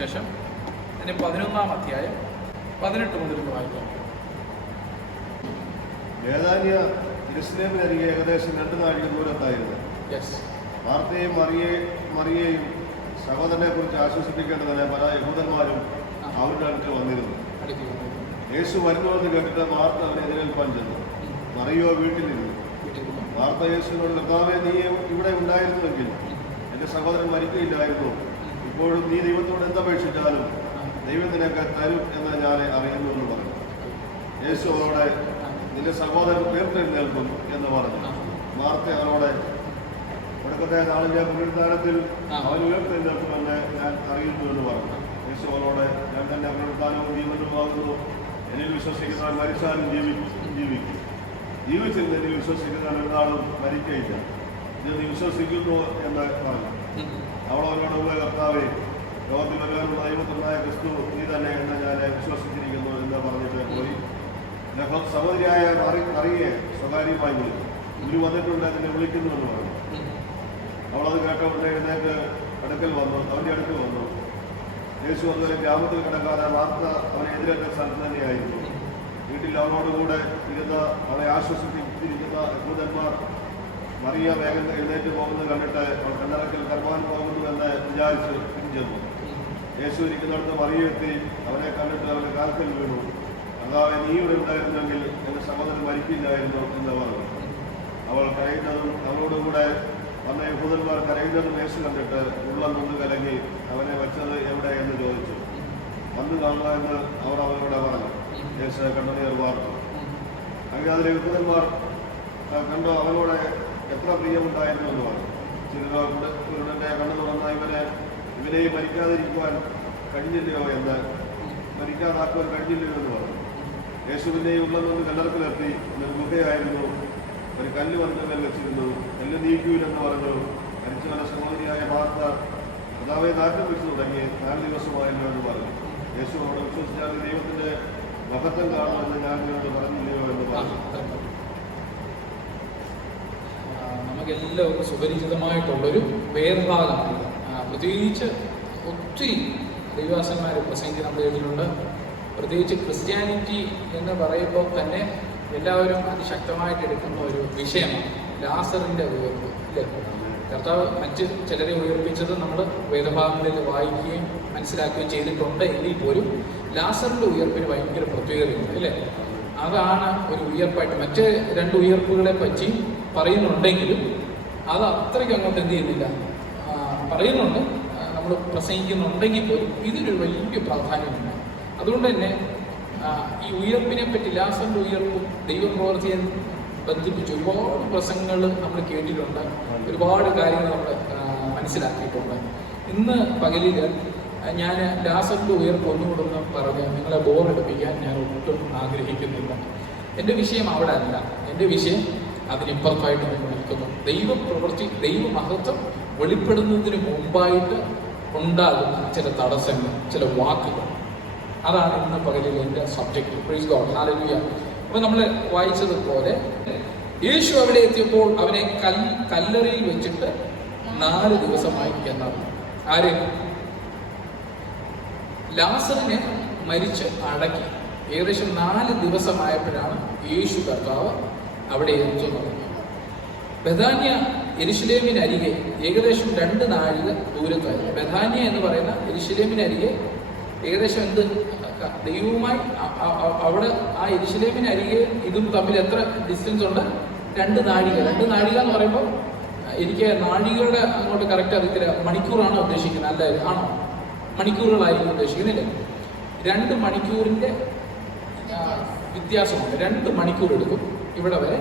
സുവിശേഷം അതിന് 11-ാം അധ്യായം 18 മുതൽ വായിക്കാം. ബേഥാനിയ യെരുശലേമിനരികെ ഏകദേശം 2 നാഴിക ദൂരത്തായിരുന്നു. മാർത്തയും മറിയയും സഹോദരനെ കുറിച്ച് ആശ്വസിപ്പിക്കേണ്ടതിന് പല യഹൂദന്മാരും അവരുടെ അടുത്ത് വന്നിരുന്നു. യേശു വരുന്നുവെന്ന് കേട്ടിട്ട് മാർത്ത അവനെ എതിരേൽപ്പാൻ ചെന്നു. മറിയോ വീട്ടിലിരുന്നു. മാർത്ത യേശുവിനോട്, കർത്താവേ, നീ ഇവിടെ ഉണ്ടായിരുന്നുവെങ്കിൽ എൻ്റെ സഹോദരൻ മരിക്കുകയില്ലായിരുന്നു. ഇപ്പോഴും നീ ദൈവത്തോട് എന്തപേക്ഷിച്ചാലും ദൈവം നിനക്ക് തരും എന്ന് ഞാൻ അറിയുന്നു എന്ന് പറഞ്ഞു. യേശു അവരോട്, നിന്റെ സഹോദരൻ ഉയർത്തെഴുന്നേൽക്കും എന്ന് പറഞ്ഞു. മാർത്ത അവരോട്, ഒടുക്കത്തെ നാളിലെ പുനരുദ്ധാനത്തിൽ അവൻ ഉയർത്തെഴുന്നേൽക്കുമെന്ന് ഞാൻ അറിയുന്നു എന്ന് പറഞ്ഞു. യേശു അവരോട്, ഞാൻ തന്നെ പുനരുദ്ധാനവും ജീവനുമാകുന്നു. എന്നിൽ വിശ്വസിക്കുന്നവൻ മരിച്ചാലും ജീവിക്കും. ജീവിച്ചിരുന്ന് എന്നിൽ വിശ്വസിക്കുന്നവൻ ഒരു നാളും മരിക്കയില്ല. ഇത് നീ വിശ്വസിക്കുന്നു എന്ന് പറഞ്ഞു. അവൾ അവരോട്, കർത്താവേ, ലോകത്തിൽ വരുവാനുള്ള ദൈവത്തിനായ ക്രിസ്തു നീ തന്നെ എന്ന് ഞാൻ വിശ്വസിച്ചിരിക്കുന്നു എന്ന് പറഞ്ഞിട്ട് പോയി. സഹോദരിയായ മറിയെ സ്വകാര്യമായി വിളിച്ചു. ഗുരു വന്നിട്ടുണ്ട്, എന്നെ വിളിക്കുന്നു എന്ന് പറഞ്ഞു. അവളത് കേട്ട ഉടനെ എഴുന്നേറ്റ് അവൻ്റെ അടുക്കൽ വന്നു. യേശു അതുവരെ ഗ്രാമത്തിൽ കിടക്കാതെ മാർത്ത അവനെ എതിരേറ്റ സ്ഥലത്ത് തന്നെയായിരുന്നു. വീട്ടിൽ അവനോടുകൂടെ ഇരുന്ന അവളെ ആശ്വസിപ്പിച്ചിരിക്കുന്ന യഹൂദന്മാർ മറിയ വേഗം എഴുന്നേറ്റ് പോകുന്നത് കണ്ടിട്ട് അവൾ കല്ലറയ്ക്കൽ കർമാൻ പോകുന്നു എന്ന് വിചാരിച്ച് പിൻചെന്നു. യേശു ഇരിക്കുന്നിടത്ത് മറിയ എത്തി അവനെ കണ്ടിട്ട് അവൻ്റെ കാൽക്കൽ വീണു. കർത്താവേ, നീ ഇവിടെ ഉണ്ടായിരുന്നെങ്കിൽ എൻ്റെ സഹോദരൻ മരിക്കില്ലായിരുന്നു എന്ന് പറഞ്ഞു. അവൾ കരയുന്നതും അവളോടുകൂടെ വന്ന യഹൂദന്മാർ കരയുന്നതും യേശു കണ്ടിട്ട് ഉള്ളം നിന്ന് കലങ്ങി അവനെ വെച്ചത് എവിടെ എന്ന് ചോദിച്ചു. വന്നു കാണുക എന്ന് അവർ അവനോട് പറഞ്ഞു. യേശു കണ്ണുനീർ വാർത്തു. അങ്ങനെ അതിലെ യഹൂദന്മാർ കണ്ടു അവനോട് എത്ര പ്രിയമുണ്ടായിരുന്നു എന്ന് പറഞ്ഞു. ചിലരുടെ കണ്ണു തുറന്ന ഇവനെ മരിക്കാതിരിക്കുവാൻ കഴിഞ്ഞില്ലയോ എന്ന് മരിക്കാതാക്കുവാൻ കഴിഞ്ഞില്ലയോ എന്ന് പറഞ്ഞു. യേശുവിനെ ഉള്ളം നിന്ന് കല്ലറക്കിലെത്തി. ഗുഹയായിരുന്നു. ഒരു കല്ല് വന്നതിൽ വെച്ചിരുന്നു. കല്ല് നീക്കൂലെന്ന് പറഞ്ഞു. മരിച്ചവനെ സഹോദരിയായ മാർത്ത, കർത്താവേ, നാറ്റം വെച്ച് തുടങ്ങി 4 ദിവസമായല്ലോ എന്ന് പറഞ്ഞു. യേശു അവിടെ വിശ്വസിച്ചാൽ ദൈവത്തിന്റെ മഹത്വം കാണുമെന്ന് ഞാൻ നിന്നോട് പറഞ്ഞില്ലയോ എന്ന് പറഞ്ഞു. നമുക്കെല്ലാവർക്കും സുപരിചിതമായിട്ടുള്ളൊരു വേദഭാഗമാണ്. പ്രത്യേകിച്ച് ഒത്തിരി ദൈവദാസന്മാർ പ്രസംഗിച്ച് നമ്മുടെ ഇതിലുണ്ട്. പ്രത്യേകിച്ച് ക്രിസ്ത്യാനിറ്റി എന്ന് പറയുമ്പോൾ തന്നെ എല്ലാവരും അതിശക്തമായിട്ട് എടുക്കുന്ന ഒരു വിഷയമാണ് ലാസറിൻ്റെ ഉയർപ്പ്. ഇല്ലേ? കർത്താവ് മറ്റ് ചിലരെ ഉയർപ്പിച്ചത് നമ്മൾ വേദഭാഗങ്ങളിൽ വായിക്കുകയും മനസ്സിലാക്കുകയും ചെയ്തിട്ടുണ്ട്. എങ്കിൽ പോലും ലാസറിൻ്റെ ഉയർപ്പിന് ഭയങ്കര പ്രത്യേകതയുണ്ട്. അല്ലേ? അതാണ് ഒരു ഉയർപ്പായിട്ട്. മറ്റ് 2 ഉയർപ്പുകളെ പറ്റി പറയുന്നുണ്ടെങ്കിലും അത് അത്രയ്ക്ക് അങ്ങോട്ട് എന്ത് ചെയ്യുന്നില്ല, പറയുന്നുണ്ട്, നമ്മൾ പ്രസംഗിക്കുന്നുണ്ടെങ്കിൽ പോലും ഇതിനൊരു വലിയ പ്രാധാന്യമുണ്ട്. അതുകൊണ്ട് തന്നെ ഈ ഉയർപ്പിനെ പറ്റി, ലാസറിൻ്റെ ഉയർപ്പും ദൈവപ്രവർത്തിയെ ബന്ധിപ്പിച്ച് ഒരുപാട് പ്രസംഗങ്ങൾ നമ്മൾ കേട്ടിട്ടുണ്ട്. ഒരുപാട് കാര്യങ്ങൾ നമ്മൾ മനസ്സിലാക്കിയിട്ടുണ്ട്. ഇന്ന് പകലിൽ ഞാൻ ലാസറിൻ്റെ ഉയർപ്പ് ഒന്നുകൂടെ പറഞ്ഞ് നിങ്ങളെ ബോറടിപ്പിക്കാൻ ഞാൻ ഒട്ടും ആഗ്രഹിക്കുന്നില്ല. എൻ്റെ വിഷയം അവിടെ അല്ല. എൻ്റെ വിഷയം അതിനിപ്പുറത്തായിട്ട് നമ്മൾ നിൽക്കുന്നു. ദൈവപ്രവൃത്തി, ദൈവമഹത്വം വെളിപ്പെടുന്നതിന് മുമ്പായിട്ട് ഉണ്ടാകുന്ന ചില തടസ്സങ്ങൾ, ചില വാക്കുകൾ, അതാണ് ഇന്ന് പകലിൽ എൻ്റെ സബ്ജക്റ്റ്. Price God, hallelujah. അപ്പോൾ നമ്മൾ വായിച്ചതുപോലെ യേശു അവിടെ എത്തിയപ്പോൾ അവനെ കല്ലറയിൽ വെച്ചിട്ട് 4 ദിവസമായി എന്നാണ്. ആര്? ലാസറിനെ മരിച്ച് അടക്കി ഏകദേശം 4 ദിവസമായപ്പോഴാണ് യേശു കർത്താവ് അവിടെ എത്തുന്നത്. ബഥാന്യ യെരുശലേമിനരികെ ഏകദേശം 2 നാഴിക ദൂരത്തായിരുന്നു. ബഥാന്യ എന്ന് പറയുന്ന യെരുശലേമിനരികെ ഏകദേശം ദൈവവുമായി അവിടെ ആ യെരുശലേമിനരികെ ഇതും തമ്മിൽ എത്ര ഡിസ്റ്റൻസ് ഉണ്ട്? 2 നാഴിക. 2 നാഴിക എന്ന് പറയുമ്പോൾ എനിക്ക് നാഴികയുടെ അങ്ങോട്ട് കറക്റ്റ് അറിയത്തില്ല. മണിക്കൂറാണ് ഉദ്ദേശിക്കുന്നത്, അല്ല? ആണോ? മണിക്കൂറുകളായിരിക്കും ഉദ്ദേശിക്കുന്നില്ലേ? 2 മണിക്കൂറിൻ്റെ വ്യത്യാസമുണ്ട്. 2 മണിക്കൂർ എടുക്കും ഇവിടെ വരെ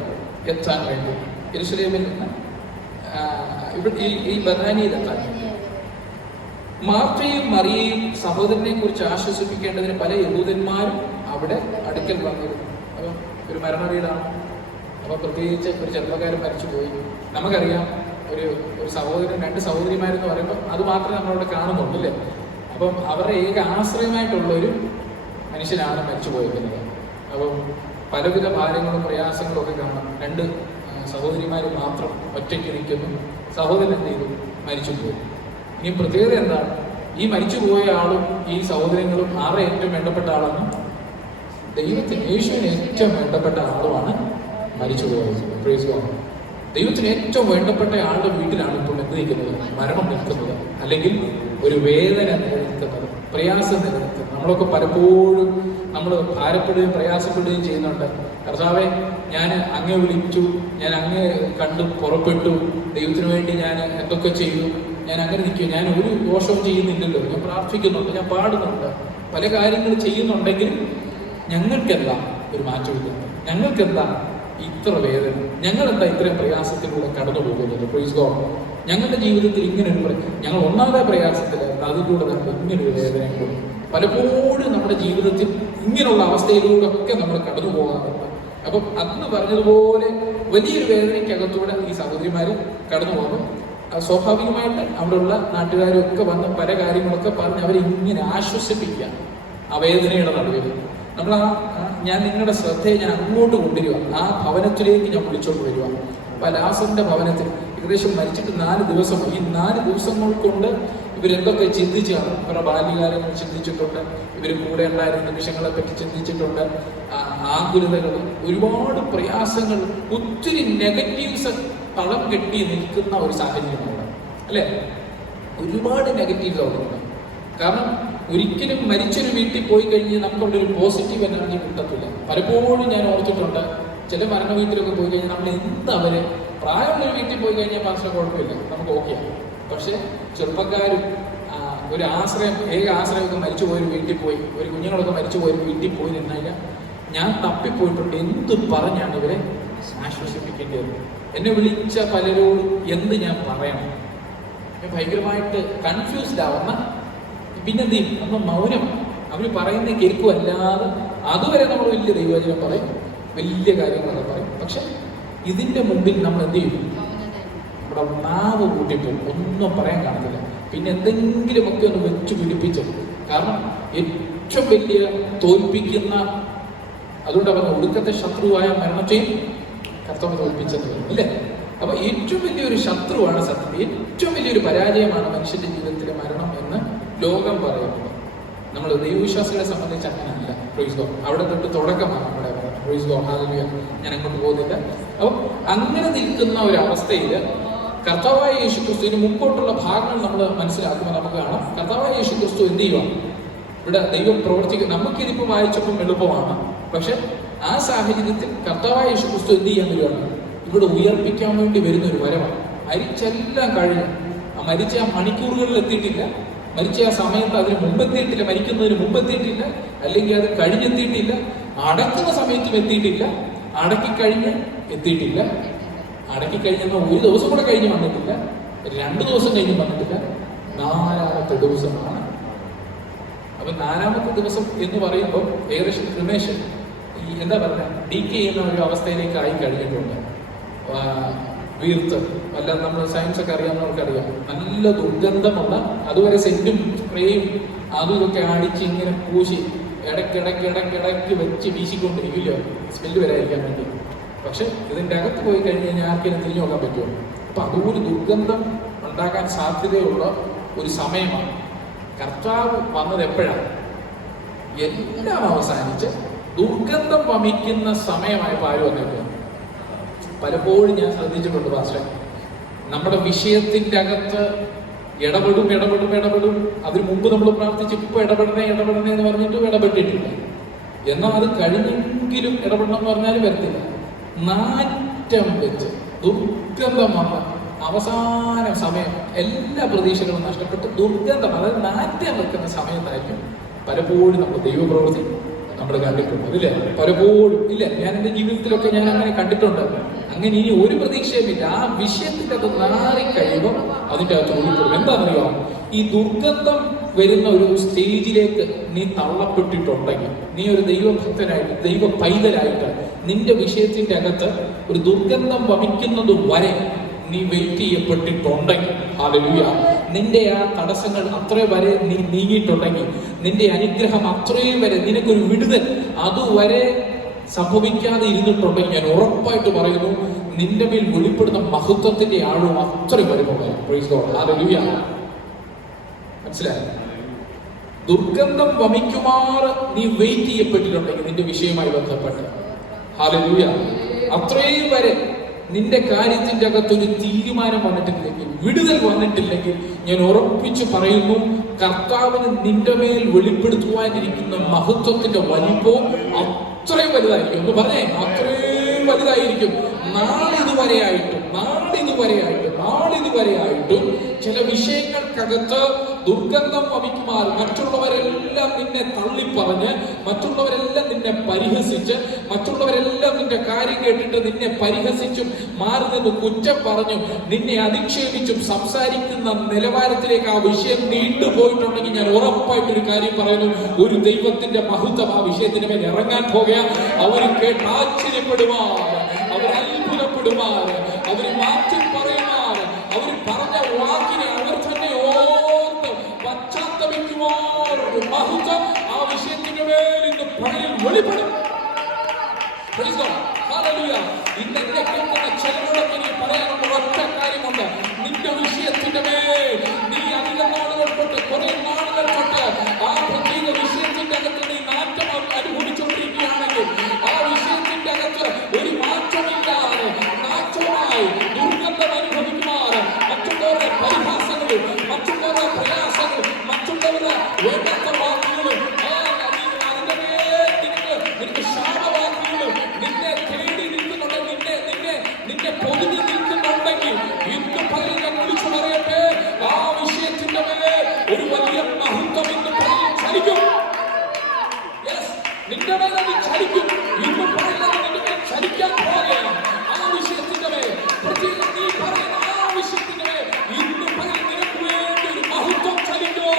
എത്താൻ വേണ്ടി. യെരുശലേമിൽ നിന്ന് ഇവിടെ ഈ ബഥാനിയയിലെത്താൻ വേണ്ടി. മാർത്തയും മറിയയും സഹോദരനെ കുറിച്ച് ആശ്വസിപ്പിക്കേണ്ടതിന് പല യഹൂദന്മാരും അവിടെ അടുക്കൽ വന്നിരുന്നു. അപ്പം ഒരു മരണ വീടാണ്. അപ്പോൾ പ്രത്യേകിച്ച് ഒരു ചെറുപ്പക്കാരൻ മരിച്ചുപോയി. നമുക്കറിയാം, ഒരു സഹോദരൻ, 2 സഹോദരിമാരെന്ന് പറയുമ്പോൾ അത് മാത്രമേ നമ്മളവിടെ കാണുന്നുള്ളൂ, അല്ലേ? അപ്പം അവരുടെ ഏക ആശ്രയമായിട്ടുള്ളൊരു മനുഷ്യനാണ് മരിച്ചു പോയിരിക്കുന്നത്. അപ്പം പലവിധ ഭാരങ്ങളും പ്രയാസങ്ങളും ഒക്കെ കാണാം. 2 സഹോദരിമാർ മാത്രം ഒറ്റയ്ക്ക് നിൽക്കുന്നു. സഹോദരൻ എന്ത് ചെയ്തു? മരിച്ചു പോയി. ഇനി പ്രത്യേകത എന്താണ്? ഈ മരിച്ചുപോയ ആളും ഈ സഹോദരങ്ങളും ആരുടെ ഏറ്റവും വേണ്ടപ്പെട്ട ആളാണ്? ദൈവത്തിന്, യേശുവിന് ഏറ്റവും വേണ്ടപ്പെട്ട ആളുമാണ് മരിച്ചുപോയത്. Praise God. ദൈവത്തിന് ഏറ്റവും വേണ്ടപ്പെട്ട ആളുടെ വീട്ടിലാണ് ഇപ്പോൾ എന്ത് നിൽക്കുന്നത്? മരണം നിൽക്കുന്നത്, അല്ലെങ്കിൽ ഒരു വേദന നിലനിൽക്കുന്നത്, പ്രയാസം നിലനിൽക്കുന്നത്. നമ്മളൊക്കെ പലപ്പോഴും നമ്മൾ ഭാരപ്പെടുകയും പ്രയാസപ്പെടുകയും ചെയ്യുന്നുണ്ട്. കർത്താവെ, ഞാൻ അങ്ങേ വിളിച്ചു, ഞാൻ അങ്ങേ കണ്ടു പുറപ്പെട്ടു, ദൈവത്തിന് വേണ്ടി ഞാൻ എന്തൊക്കെ ചെയ്തു, ഞാൻ അങ്ങനെ നിൽക്കും, ഞാൻ ഒരു ദോഷവും ചെയ്യുന്നില്ലല്ലോ, ഞാൻ പ്രാർത്ഥിക്കുന്നുണ്ട്, ഞാൻ പാടുന്നുണ്ട്, പല കാര്യങ്ങൾ ചെയ്യുന്നുണ്ടെങ്കിലും ഞങ്ങൾക്കെന്താ ഒരു മാറ്റമില്ല, ഞങ്ങൾക്കെന്താ ഇത്ര വേദന, ഞങ്ങളെന്താ ഇത്രയും പ്രയാസത്തിലൂടെ കടന്നു പോകുന്നത്? Praise God. ഞങ്ങളുടെ ജീവിതത്തിൽ ഇങ്ങനൊരു ഞങ്ങൾ ഒന്നാമത്തെ പ്രയാസത്തിൽ അതിലൂടെ നമുക്ക് ഇങ്ങനൊരു വേദനയും പലപ്പോഴും നമ്മുടെ ജീവിതത്തിൽ ഇങ്ങനെയുള്ള അവസ്ഥയിലൂടെ ഒക്കെ നമ്മൾ കടന്നു പോകാറുണ്ട്. അപ്പം അന്ന് പറഞ്ഞതുപോലെ വലിയൊരു വേദനയ്ക്കകത്തൂടെ ഈ സഹോദരിമാർ കടന്നു പോകുന്നു. സ്വാഭാവികമായിട്ട് അവിടെയുള്ള നാട്ടുകാരൊക്കെ വന്ന് പല കാര്യങ്ങളൊക്കെ പറഞ്ഞ് അവരെ ഇങ്ങനെ ആശ്വസിപ്പിക്കുക ആ വേദനയുടെ നടുവിൽ. നമ്മൾ ഞാൻ നിങ്ങളുടെ ശ്രദ്ധയെ ഞാൻ അങ്ങോട്ട് കൊണ്ടുവരിക, ആ ഭവനത്തിലേക്ക് ഞാൻ വിളിച്ചോണ്ട് വരിക. അപ്പോൾ ലാസറിന്റെ ഭവനത്തിൽ ഏകദേശം മരിച്ചിട്ട് 4 ദിവസം. ഈ 4 ദിവസങ്ങൾ കൊണ്ട് ഇവരെന്തൊക്കെ ചിന്തിച്ചാണ്? ഇവരുടെ ബാല്യകാലങ്ങൾ ചിന്തിച്ചിട്ടുണ്ട്, ഇവർ കൂടെ ഉണ്ടായിരുന്ന നിമിഷങ്ങളെ പറ്റി ചിന്തിച്ചിട്ടുണ്ട്, ആകുലതകൾ, ഒരുപാട് പ്രയാസങ്ങൾ, ഒത്തിരി നെഗറ്റീവ്സ് തളം കെട്ടി നിൽക്കുന്ന ഒരു സാഹചര്യമാണ്, അല്ലേ? ഒരുപാട് നെഗറ്റീവ്സ് അവിടെ. കാരണം ഒരിക്കലും മരിച്ചൊരു വീട്ടിൽ പോയി കഴിഞ്ഞ് നമുക്കുള്ള ഒരു പോസിറ്റീവ് എനർജി കിട്ടത്തില്ല. പലപ്പോഴും ഞാൻ ഓർത്തിട്ടുണ്ട്, ചില മരണ വീട്ടിലൊക്കെ പോയി കഴിഞ്ഞാൽ നമ്മൾ അവര് പ്രായമുള്ളൊരു വീട്ടിൽ പോയി കഴിഞ്ഞാൽ പാസ്റ്റർ കുഴപ്പമില്ല, നമുക്ക് ഓക്കെയാണ്. പക്ഷെ ചെറുപ്പക്കാരും ഒരു ആശ്രയം, ഏക ആശ്രയമൊക്കെ മരിച്ചു പോയൊരു വീട്ടിൽ പോയി, ഒരു കുഞ്ഞുങ്ങളൊക്കെ മരിച്ചു പോയൊരു വീട്ടിൽ പോയി നിന്നാൽ ഞാൻ തപ്പിപ്പോയിട്ടുണ്ട്. എന്ത് പറഞ്ഞാണ് ഇവരെ ആശ്വസിപ്പിക്കേണ്ടത്? എന്നെ വിളിച്ച പലരോടും എന്ത് ഞാൻ പറയണം? ഭയങ്കരമായിട്ട് കൺഫ്യൂസ്ഡ് ആവുന്ന, പിന്നെന്ത് ചെയ്യും? നമ്മൾ മൗനം. അവർ പറയുന്ന കേൾക്കുമല്ലാതെ അതുവരെ നമ്മൾ വലിയ ദൈവവചനം പറയും, വലിയ കാര്യങ്ങളൊക്കെ പറയും. പക്ഷെ ഇതിന്റെ മുമ്പിൽ നമ്മൾ എന്ത് ചെയ്യും? നമ്മുടെ നാവ് കൂട്ടിപ്പോകും, ഒന്നും പറയാൻ കാണത്തില്ല. പിന്നെ എന്തെങ്കിലുമൊക്കെ ഒന്ന് വെച്ചു പിടിപ്പിച്ച്, കാരണം ഏറ്റവും വലിയ തോൽപ്പിക്കുന്ന, അതുകൊണ്ട് പറഞ്ഞ ഒടുക്കത്തെ ശത്രുവായ മരണത്തെയും കർത്താവ് തോൽപ്പിച്ചത്, അല്ലേ? അപ്പൊ ഏറ്റവും വലിയൊരു ശത്രുവാണ് സത്യം, ഏറ്റവും വലിയൊരു പരാജയമാണ് മനുഷ്യന്റെ ജീവിതത്തിലെ മരണം എന്ന് ലോകം പറയുന്നത്. നമ്മൾ ദൈവവിശ്വാസികളെ സംബന്ധിച്ച് അങ്ങനെയല്ല. Praise God. അവിടെ തൊട്ട് തുടക്കമാണ് നമ്മുടെ പ്രൈസ് ഗോഡ്. ഹല്ലേലൂയ. ഞാൻ അങ്ങോട്ട് പോകുന്നില്ല. അപ്പം അങ്ങനെ നിൽക്കുന്ന ഒരു അവസ്ഥയിൽ കർത്താവായ യേശുക്രിസ്തുവിന് മുമ്പോട്ടുള്ള ഭാഗങ്ങൾ നമ്മൾ മനസ്സിലാക്കുമ്പോൾ നമുക്ക് കാണാം, കർത്താവായ യേശുക്രിസ്തു എന്ത് ചെയ്യുക? ഇവിടെ ദൈവം പ്രവർത്തിക്കുക. നമുക്കിതിപ്പോൾ വായിച്ചപ്പം എളുപ്പമാണ്, പക്ഷെ ആ സാഹചര്യത്തിൽ കർത്താവായ യേശുക്രിസ്തു എന്ത് ചെയ്യാൻ വരികയാണ്? ഇവിടെ ഉയർപ്പിക്കാൻ വേണ്ടി വരുന്ന ഒരു വരവാണ്. മരിച്ചെല്ലാം കഴിഞ്ഞു, മരിച്ച ആ മണിക്കൂറുകളിൽ എത്തിയിട്ടില്ല, മരിച്ച ആ സമയത്ത് അതിന് മുമ്പെത്തിയിട്ടില്ല, മരിക്കുന്നതിന് മുമ്പെത്തിയിട്ടില്ല, അല്ലെങ്കിൽ അത് കഴിഞ്ഞെത്തിയിട്ടില്ല, അടക്കുന്ന സമയത്തും എത്തിയിട്ടില്ല, അടക്കിക്കഴിഞ്ഞ് എത്തിയിട്ടില്ല, അടക്കിക്കഴിഞ്ഞെന്ന ഒരു ദിവസം കൂടെ കഴിഞ്ഞ് വന്നിട്ടില്ല, 2 ദിവസം കഴിഞ്ഞ് വന്നിട്ടില്ല, 4ാമത്തെ ദിവസമാണ്. അപ്പൊ 4ാമത്തെ ദിവസം എന്ന് പറയുമ്പോൾ ഏകദേശം ക്രിമേഷൻ, ഈ എന്താ പറയുക, ഡീക്കെ ചെയ്യുന്ന ഒരു അവസ്ഥയിലേക്ക് ആയി കഴിഞ്ഞിട്ടുണ്ട്. വീർത്ത്, അല്ലാതെ നമ്മൾ സയൻസ് ഒക്കെ അറിയാവുന്നവർക്കറിയാം, നല്ല ദുർഗന്ധമുള്ള, അതുവരെ സെന്റും സ്പ്രേയും അതും ഇതൊക്കെ അടിച്ച് ഇങ്ങനെ പൂശി ഇടയ്ക്കിടയ്ക്ക് വെച്ച് വീശിക്കൊണ്ടിരിക്കില്ല, സ്മെല്ല് വരാതിരിക്കാൻ വേണ്ടി. പക്ഷെ ഇതിൻ്റെ അകത്ത് പോയി കഴിഞ്ഞ് കഴിഞ്ഞാൽ ആർക്കെങ്കിലും തിരിഞ്ഞു നോക്കാൻ പറ്റുമോ? അപ്പൊ അതുപോലെ ദുർഗന്ധം ഉണ്ടാക്കാൻ സാധ്യതയുള്ള ഒരു സമയമാണ്. കർത്താവ് വന്നത് എപ്പോഴാണ്? എല്ലാം അവസാനിച്ച് ദുർഗന്ധം വമിക്കുന്ന സമയമായപ്പോൾ ആര് വന്നേക്കും? പലപ്പോഴും ഞാൻ ശ്രദ്ധിച്ചിട്ടുണ്ട് പാസ്റ്റർ, നമ്മുടെ വിഷയത്തിൻ്റെ അകത്ത് ഇടപെടും. അതിന് മുമ്പ് നമ്മൾ പ്രാർത്ഥിച്ച് ഇപ്പോൾ ഇടപെടണേ എന്ന് പറഞ്ഞിട്ടും ഇടപെട്ടിട്ടില്ല. എന്നാൽ അത് കഴിഞ്ഞെങ്കിലും ഇടപെടണം എന്ന് പറഞ്ഞാലും വരത്തില്ല. നാറ്റം വെച്ച് ദുർഗന്ധം വന്ന് അവസാന സമയം എല്ലാ പ്രതീക്ഷകളും നഷ്ടപ്പെട്ട് ദുർഗന്ധം, അതായത് നാറ്റം വെക്കുന്ന സമയത്തായിരിക്കും പലപ്പോഴും നമ്മൾ ദൈവപ്രവൃത്തി നമ്മൾ കണ്ടിട്ടുണ്ട്, ഇല്ലേ? പലപ്പോഴും ഇല്ല, ഞാൻ എൻ്റെ ജീവിതത്തിലൊക്കെ ഞാൻ അങ്ങനെ കണ്ടിട്ടുണ്ട്. അങ്ങനെ ഇനി ഒരു പ്രതീക്ഷയുമില്ല. ആ വിഷയത്തിൻ്റെ അത് മാറിക്കഴിയുമ്പോൾ അതിൻ്റെ അകത്ത് ഒഴിപ്പെടും. എന്താണെന്നറിയോ? ഈ ദുർഗന്ധം വരുന്ന ഒരു സ്റ്റേജിലേക്ക് നീ തള്ളപ്പെട്ടിട്ടുണ്ടെങ്കിൽ, നീ ഒരു ദൈവഭക്തനായിട്ട്, ദൈവ പൈതലായിട്ട് നിന്റെ വിഷയത്തിൻ്റെ അകത്ത് ഒരു ദുർഗന്ധം വമിക്കുന്നത് വരെ നീ വെയിറ്റ് ചെയ്യപ്പെട്ടിട്ടുണ്ടെങ്കിൽ, ഹല്ലേലൂയ, നിന്റെ ആ തടസ്സങ്ങൾ അത്ര വരെ നീ നീങ്ങിയിട്ടുണ്ടെങ്കിൽ, നിന്റെ അനുഗ്രഹം അത്രയും വരെ, നിനക്കൊരു വിടുതൽ അതുവരെ സംഭവിക്കാതെ ഇരുന്നിട്ടുണ്ടെങ്കിൽ, ഞാൻ ഉറപ്പായിട്ട് പറയുന്നു, നിന്റെ മേൽ വെളിപ്പെടുന്ന മഹത്വത്തിന്റെ ആഴവും അത്രയും വരുമ്പോൾ. Price God. ഹല്ലേലൂയ. മനസ്സിലായി? ദുർഗന്ധം വമിക്കുമാർ നീ വെയിറ്റ് ചെയ്യപ്പെട്ടിട്ടുണ്ടെങ്കിൽ നിന്റെ വിഷയവുമായി ബന്ധപ്പെട്ട്, ഹല്ലേലൂയ, അത്രയും വരെ നിന്റെ കാര്യത്തിന്റെ അകത്തൊരു തീരുമാനം വന്നിട്ടില്ലെങ്കിൽ, വിടുതൽ വന്നിട്ടില്ലെങ്കിൽ, ഞാൻ ഉറപ്പിച്ചു പറയുന്നു, കർത്താവിന് നിന്റെ മേൽ വെളിപ്പെടുത്തുവാനിരിക്കുന്ന മഹത്വത്തിന്റെ വലിപ്പവും അത്രയും വലുതായിരിക്കും. ഒന്ന് പറഞ്ഞേ, അത്രയും വലുതായിരിക്കും. നാളിതുവരെയായിട്ടും ചില വിഷയങ്ങൾക്കകത്ത് ദുർഗന്ധം വമിക്കുമാർ മറ്റുള്ളവരെല്ലാം നിന്നെ തള്ളിപ്പറഞ്ഞ്, മറ്റുള്ളവരെല്ലാം നിന്നെ പരിഹസിച്ച്, മറ്റുള്ളവരെല്ലാം നിന്റെ കാര്യം കേട്ടിട്ട് നിന്നെ പരിഹസിച്ചും മാറി നിന്ന് കുറ്റം പറഞ്ഞും നിന്നെ അധിക്ഷേപിച്ചും സംസാരിക്കുന്ന നിലവാരത്തിലേക്ക് ആ വിഷയം നീണ്ടുപോയിട്ടുണ്ടെങ്കിൽ ഞാൻ ഉറപ്പായിട്ടൊരു കാര്യം പറയുന്നു, ഒരു ദൈവത്തിന്റെ മഹത്വം ആ വിഷയത്തിന് മേൽ ഇറങ്ങാൻ പോകുക. അവർ കേട്ട് ആശ്ചര്യപ്പെടുവാർ, അവർ അത്ഭുതപ്പെടുവാർ, അവർ മാറ്റി പറയുവാർ, അവർ പറഞ്ഞ വാക്കിനെ അവർ തന്നെ ഓർത്ത് പശ്ചാത്തപിക്കുവാർ. ഒരു മഹത്വം ആ വിഷയത്തിന്റെ മേൽ ഇന്ന് പകലിൽ വെളിപ്പെടും. ഇന്ന് എന്നെ കേൾക്കുന്ന ചിലരോടൊക്കെ എനിക്ക് പറയാനുള്ള ഒറ്റ കാര്യമുണ്ട്. നിന്റെ വിഷയത്തിന്റെ മേൽ നീ അധികം നാളുകൾ തൊട്ട്, കുറെ നാളുകൾ തൊട്ട് ആ പ്രത്യേക വിഷയത്തിന്റെ അകത്ത് നീ മാറ്റം അനുഭവിച്ചുകൊണ്ടിരിക്കുകയാണെങ്കിൽ, ആ വിഷയത്തിന്റെ അകത്ത് ഒരു മാറ്റമില്ലാതെ നാറ്റമായി ദുർഗന്ധം അനുഭവിക്കുമാർ, മറ്റുള്ളവരുടെ പരിഹാസങ്ങളും, മറ്റുള്ളവരുടെ പ്രയാസങ്ങളും, മറ്റുള്ളവരുടെ വേണ്ടാത്ത വാക്കുകളും, അതിന്റെ മേൽ നിനക്ക് ശാപവാക്കുകളും നിന്നെ തേടി നിൽക്കുന്നുണ്ടെങ്കിൽ, നിന്നെ പൊതുവി നിൽക്കുന്നുണ്ടെങ്കിൽ, ഇന്ന് പകൽ ഞാൻ വിളിച്ചു പറയട്ടെ, ആ വിഷയത്തിന്റെ മേൽ ഒരു വലിയ മഹത്വം ഇന്ന് പകൽ ചലിക്കും. നിന്റെ മേൽ അത് ചലിക്കും. ഇന്ന് പറയുന്നത് നിന്റെ മേൽ ചലിക്കാൻ പോകുകയാണ്. ആ വിഷയത്തിന്റെ മേൽ, നീ പറയുന്ന ആ വിഷയത്തിന്റെ മേൽ ഇന്ന് പകൽ നിനക്ക് വേണ്ടി ഒരു മഹത്വം ചലിക്കോ.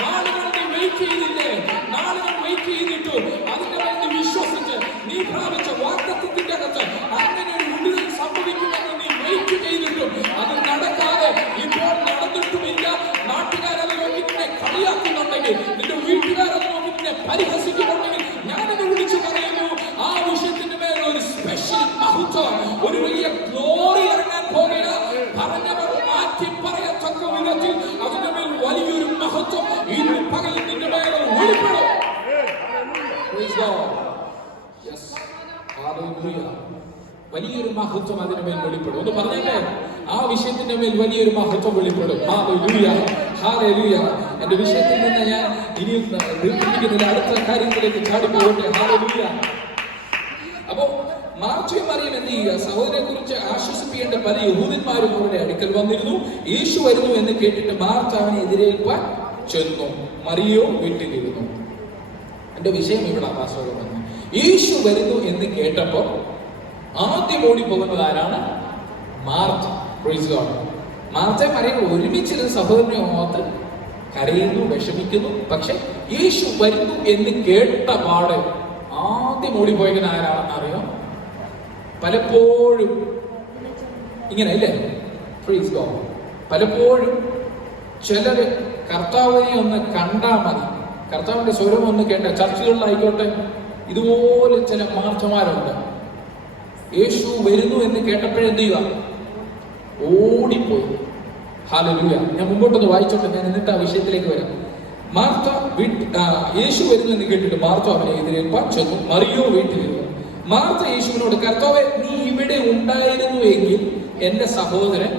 നാളുകൾ നീ വെയിറ്റ് ചെയ്തില്ലേ? നാളുകൾ വെയിറ്റ് ചെയ്തിട്ടു അതിന്റെ മേൽ നീ വിശ്വസിച്ച് നീ പ്രാപിച്ച വാഗ്ദത്തത്തിന്റെ അകത്ത് അങ്ങനെ ഒരു വിടുതൽ സംഭവിക്കുമെന്ന് നീ വെയിറ്റ് ചെയ്തിട്ടും അത് നടക്കാതെ ഇപ്പോൾ നടന്നിട്ടുമില്ല. നാട്ടുകാരത് നോക്കി നിന്നെ കളിയാക്കുന്നുണ്ടെങ്കിൽ, നിന്റെ വീട്ടുകാരത് നോക്കി നിന്നെ പരിഹസിക്കുന്നുണ്ടെങ്കിൽ, ഞാനത് വിളിച്ചു പറയുന്നു, ആ വിഷയത്തിന്റെ മേൽ ഒരു സ്പെഷ്യൽ മഹത്വം, ഒരു വലിയ ഗ്ലോറി ഇറങ്ങാൻ പോകുക. പറഞ്ഞവർ മാറ്റി പറയത്തക്ക വിധത്തിൽ അതിന്റെ മേൽ വലിയൊരു മഹത്വം ഇന്ന് പകൽ നിന്റെ മേൽ വെളിപ്പെടും. വലിയൊരു മഹത്വം അതിന്റെ മേൽ വെളിപ്പെടും. ഒന്ന് പറഞ്ഞേ, ആ വിഷയത്തിന്റെ മേൽ വലിയൊരു മഹത്വം വെളിപ്പെടും. എന്റെ വിഷയത്തിൽ നിന്ന് ഞാൻ ഇനിയും ദീർഘിപ്പിക്കുന്നില്ല, അടുത്ത കാര്യത്തിലേക്ക് ചാടിപ്പോകട്ടെ. അപ്പോ മാർത്തയും മറിയയും എന്ത് ചെയ്യുക? സഹോദരനെ കുറിച്ച് ആശ്വസിപ്പിക്കേണ്ട പല യഹൂദന്മാരും അവരുടെ അടുക്കൽ വന്നിരുന്നു. യേശു വരുന്നു എന്ന് കേട്ടിട്ട് മാർത്ത അവനെ എതിരേൽപ്പാൻ ചെന്നു, മറിയോ വീട്ടിലിരുന്നു. എന്റെ വിഷയം ഇവിടെ ആവാസോളം വന്നു. യേശു വരുന്നു എന്ന് കേട്ടപ്പോ ആദ്യം ഓടിപ്പോകുന്നത് ആരാണ്? മാർത്ത. Praise God. മാർത്തയും മറിയയും ഒരുമിച്ചിരുന്ന സഹോദരനെ ഓർത്ത് കരയുന്നു, വിഷമിക്കുന്നു. പക്ഷെ യേശു വരുന്നു എന്ന് കേട്ട പാട് ആദ്യം ഓടിപ്പോയിക്കുന്ന ആരാണെന്ന് അറിയാം? പലപ്പോഴും ഇങ്ങനെ അല്ലേ? Praise God. പലപ്പോഴും ചിലര് കർത്താവിനെ ഒന്ന് കണ്ടാൽ മതി, കർത്താവിന്റെ സ്വരം ഒന്ന് കേട്ട, ചർച്ചകളിലായിക്കോട്ടെ, ഇതുപോലെ ചില മാർത്തമാരുണ്ട്. യേശു വരുന്നു എന്ന് കേട്ടപ്പോഴെന്ത് ചെയ്യുക? ഓടിപ്പോയി. ഹല്ലേലൂയ. ഞാൻ മുമ്പോട്ടൊന്ന് വായിച്ചോട്ടെ, ഞാൻ എന്നിട്ട് ആ വിഷയത്തിലേക്ക് വരാം. മാർത്ത യേശു വരുന്നു എന്ന് കേട്ടിട്ട് മാർത്ത അവനെ എതിരേൽപ്പാൻ ചെന്നു, മറിയോ വീട്ടിലിരുന്നു. മാർത്ത യേശുവിനോട്, കർത്താവേ, നീ ഇവിടെ ഉണ്ടായിരുന്നു എങ്കിൽ എന്റെ സഹോദരൻ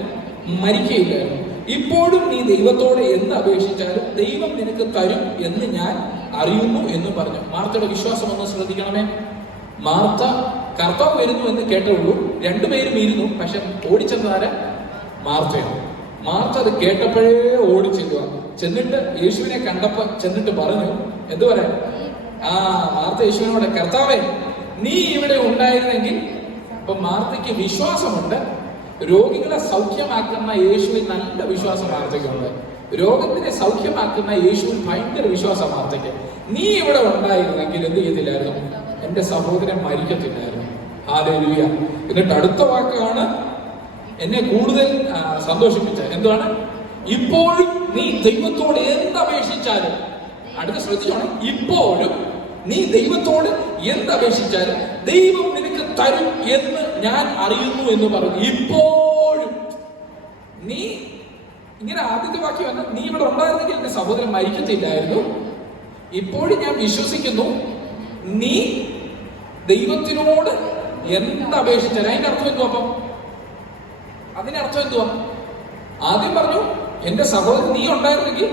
മരിക്കയില്ലായിരുന്നു. ഇപ്പോഴും നീ ദൈവത്തോട് എന്ത് അപേക്ഷിച്ചാലും ദൈവം നിനക്ക് തരും എന്ന് ഞാൻ അറിയുന്നു എന്ന് പറഞ്ഞു. മാർത്തയുടെ വിശ്വാസം ഒന്ന് ശ്രദ്ധിക്കണമേ. മാർത്ത കർത്താവ് വരുന്നു എന്ന് കേട്ടുള്ളൂ, രണ്ടുപേരും ഇരുന്നു. പക്ഷെ ഓടിച്ചെന്നാരെ? മാർത്തയാണ്. മാർത്ത അത് കേട്ടപ്പോഴേ ഓടിച്ചെല്ലുക. ചെന്നിട്ട് യേശുവിനെ കണ്ടപ്പോ ചെന്നിട്ട് പറഞ്ഞു, എന്തു പറയാൻ? മാർത്ത യേശുവിനോട്, കർത്താവേ, നീ ഇവിടെ ഉണ്ടായിരുന്നെങ്കിൽ. അപ്പൊ മാർത്തയ്ക്ക് വിശ്വാസമുണ്ട്. രോഗികളെ സൗഖ്യമാക്കുന്ന യേശുവിൽ നല്ല വിശ്വാസം മാർത്തയ്ക്കുണ്ട്. രോഗത്തിനെ സൗഖ്യമാക്കുന്ന യേശുവിൽ ഭയങ്കര വിശ്വാസം മാർത്തയ്ക്ക്. നീ ഇവിടെ ഉണ്ടായിരുന്നെങ്കിൽ എന്ത് ചെയ്തില്ലായിരുന്നു? എന്റെ സഹോദരൻ മരിക്കത്തില്ലായിരുന്നു. ഹല്ലേലൂയ. എന്നിട്ട് അടുത്ത വാക്കാണ് എന്നെ കൂടുതൽ സന്തോഷിപ്പിച്ചത്. എന്താണ്? ഇപ്പോഴും നീ ദൈവത്തോട് എന്തപേക്ഷിച്ചാലും, അടുത്ത ശ്രദ്ധിച്ചോണം, ഇപ്പോഴും നീ ദൈവത്തോട് എന്തപേക്ഷിച്ചാലും ദൈവം നിനക്ക് തരും എന്ന് ഞാൻ അറിയുന്നു എന്ന് പറഞ്ഞു. ഇപ്പോഴും നീ ഇങ്ങനെ ആദ്യത്തെ വാക്യം വന്ന, നീ ഇവിടെ ഉണ്ടായിരുന്നെങ്കിൽ എന്റെ സഹോദരൻ മരിക്കത്തില്ലായിരുന്നു. ഇപ്പോഴും ഞാൻ വിശ്വസിക്കുന്നു നീ ദൈവത്തിനോട് എന്തപേക്ഷിച്ചാൽ. അതിന്റെ അർത്ഥം എന്തുവാ? അപ്പം അതിനർത്ഥം എന്തുവാ? ആദ്യം പറഞ്ഞു എന്റെ സഹോദരൻ നീ ഉണ്ടായിരുന്നെങ്കിൽ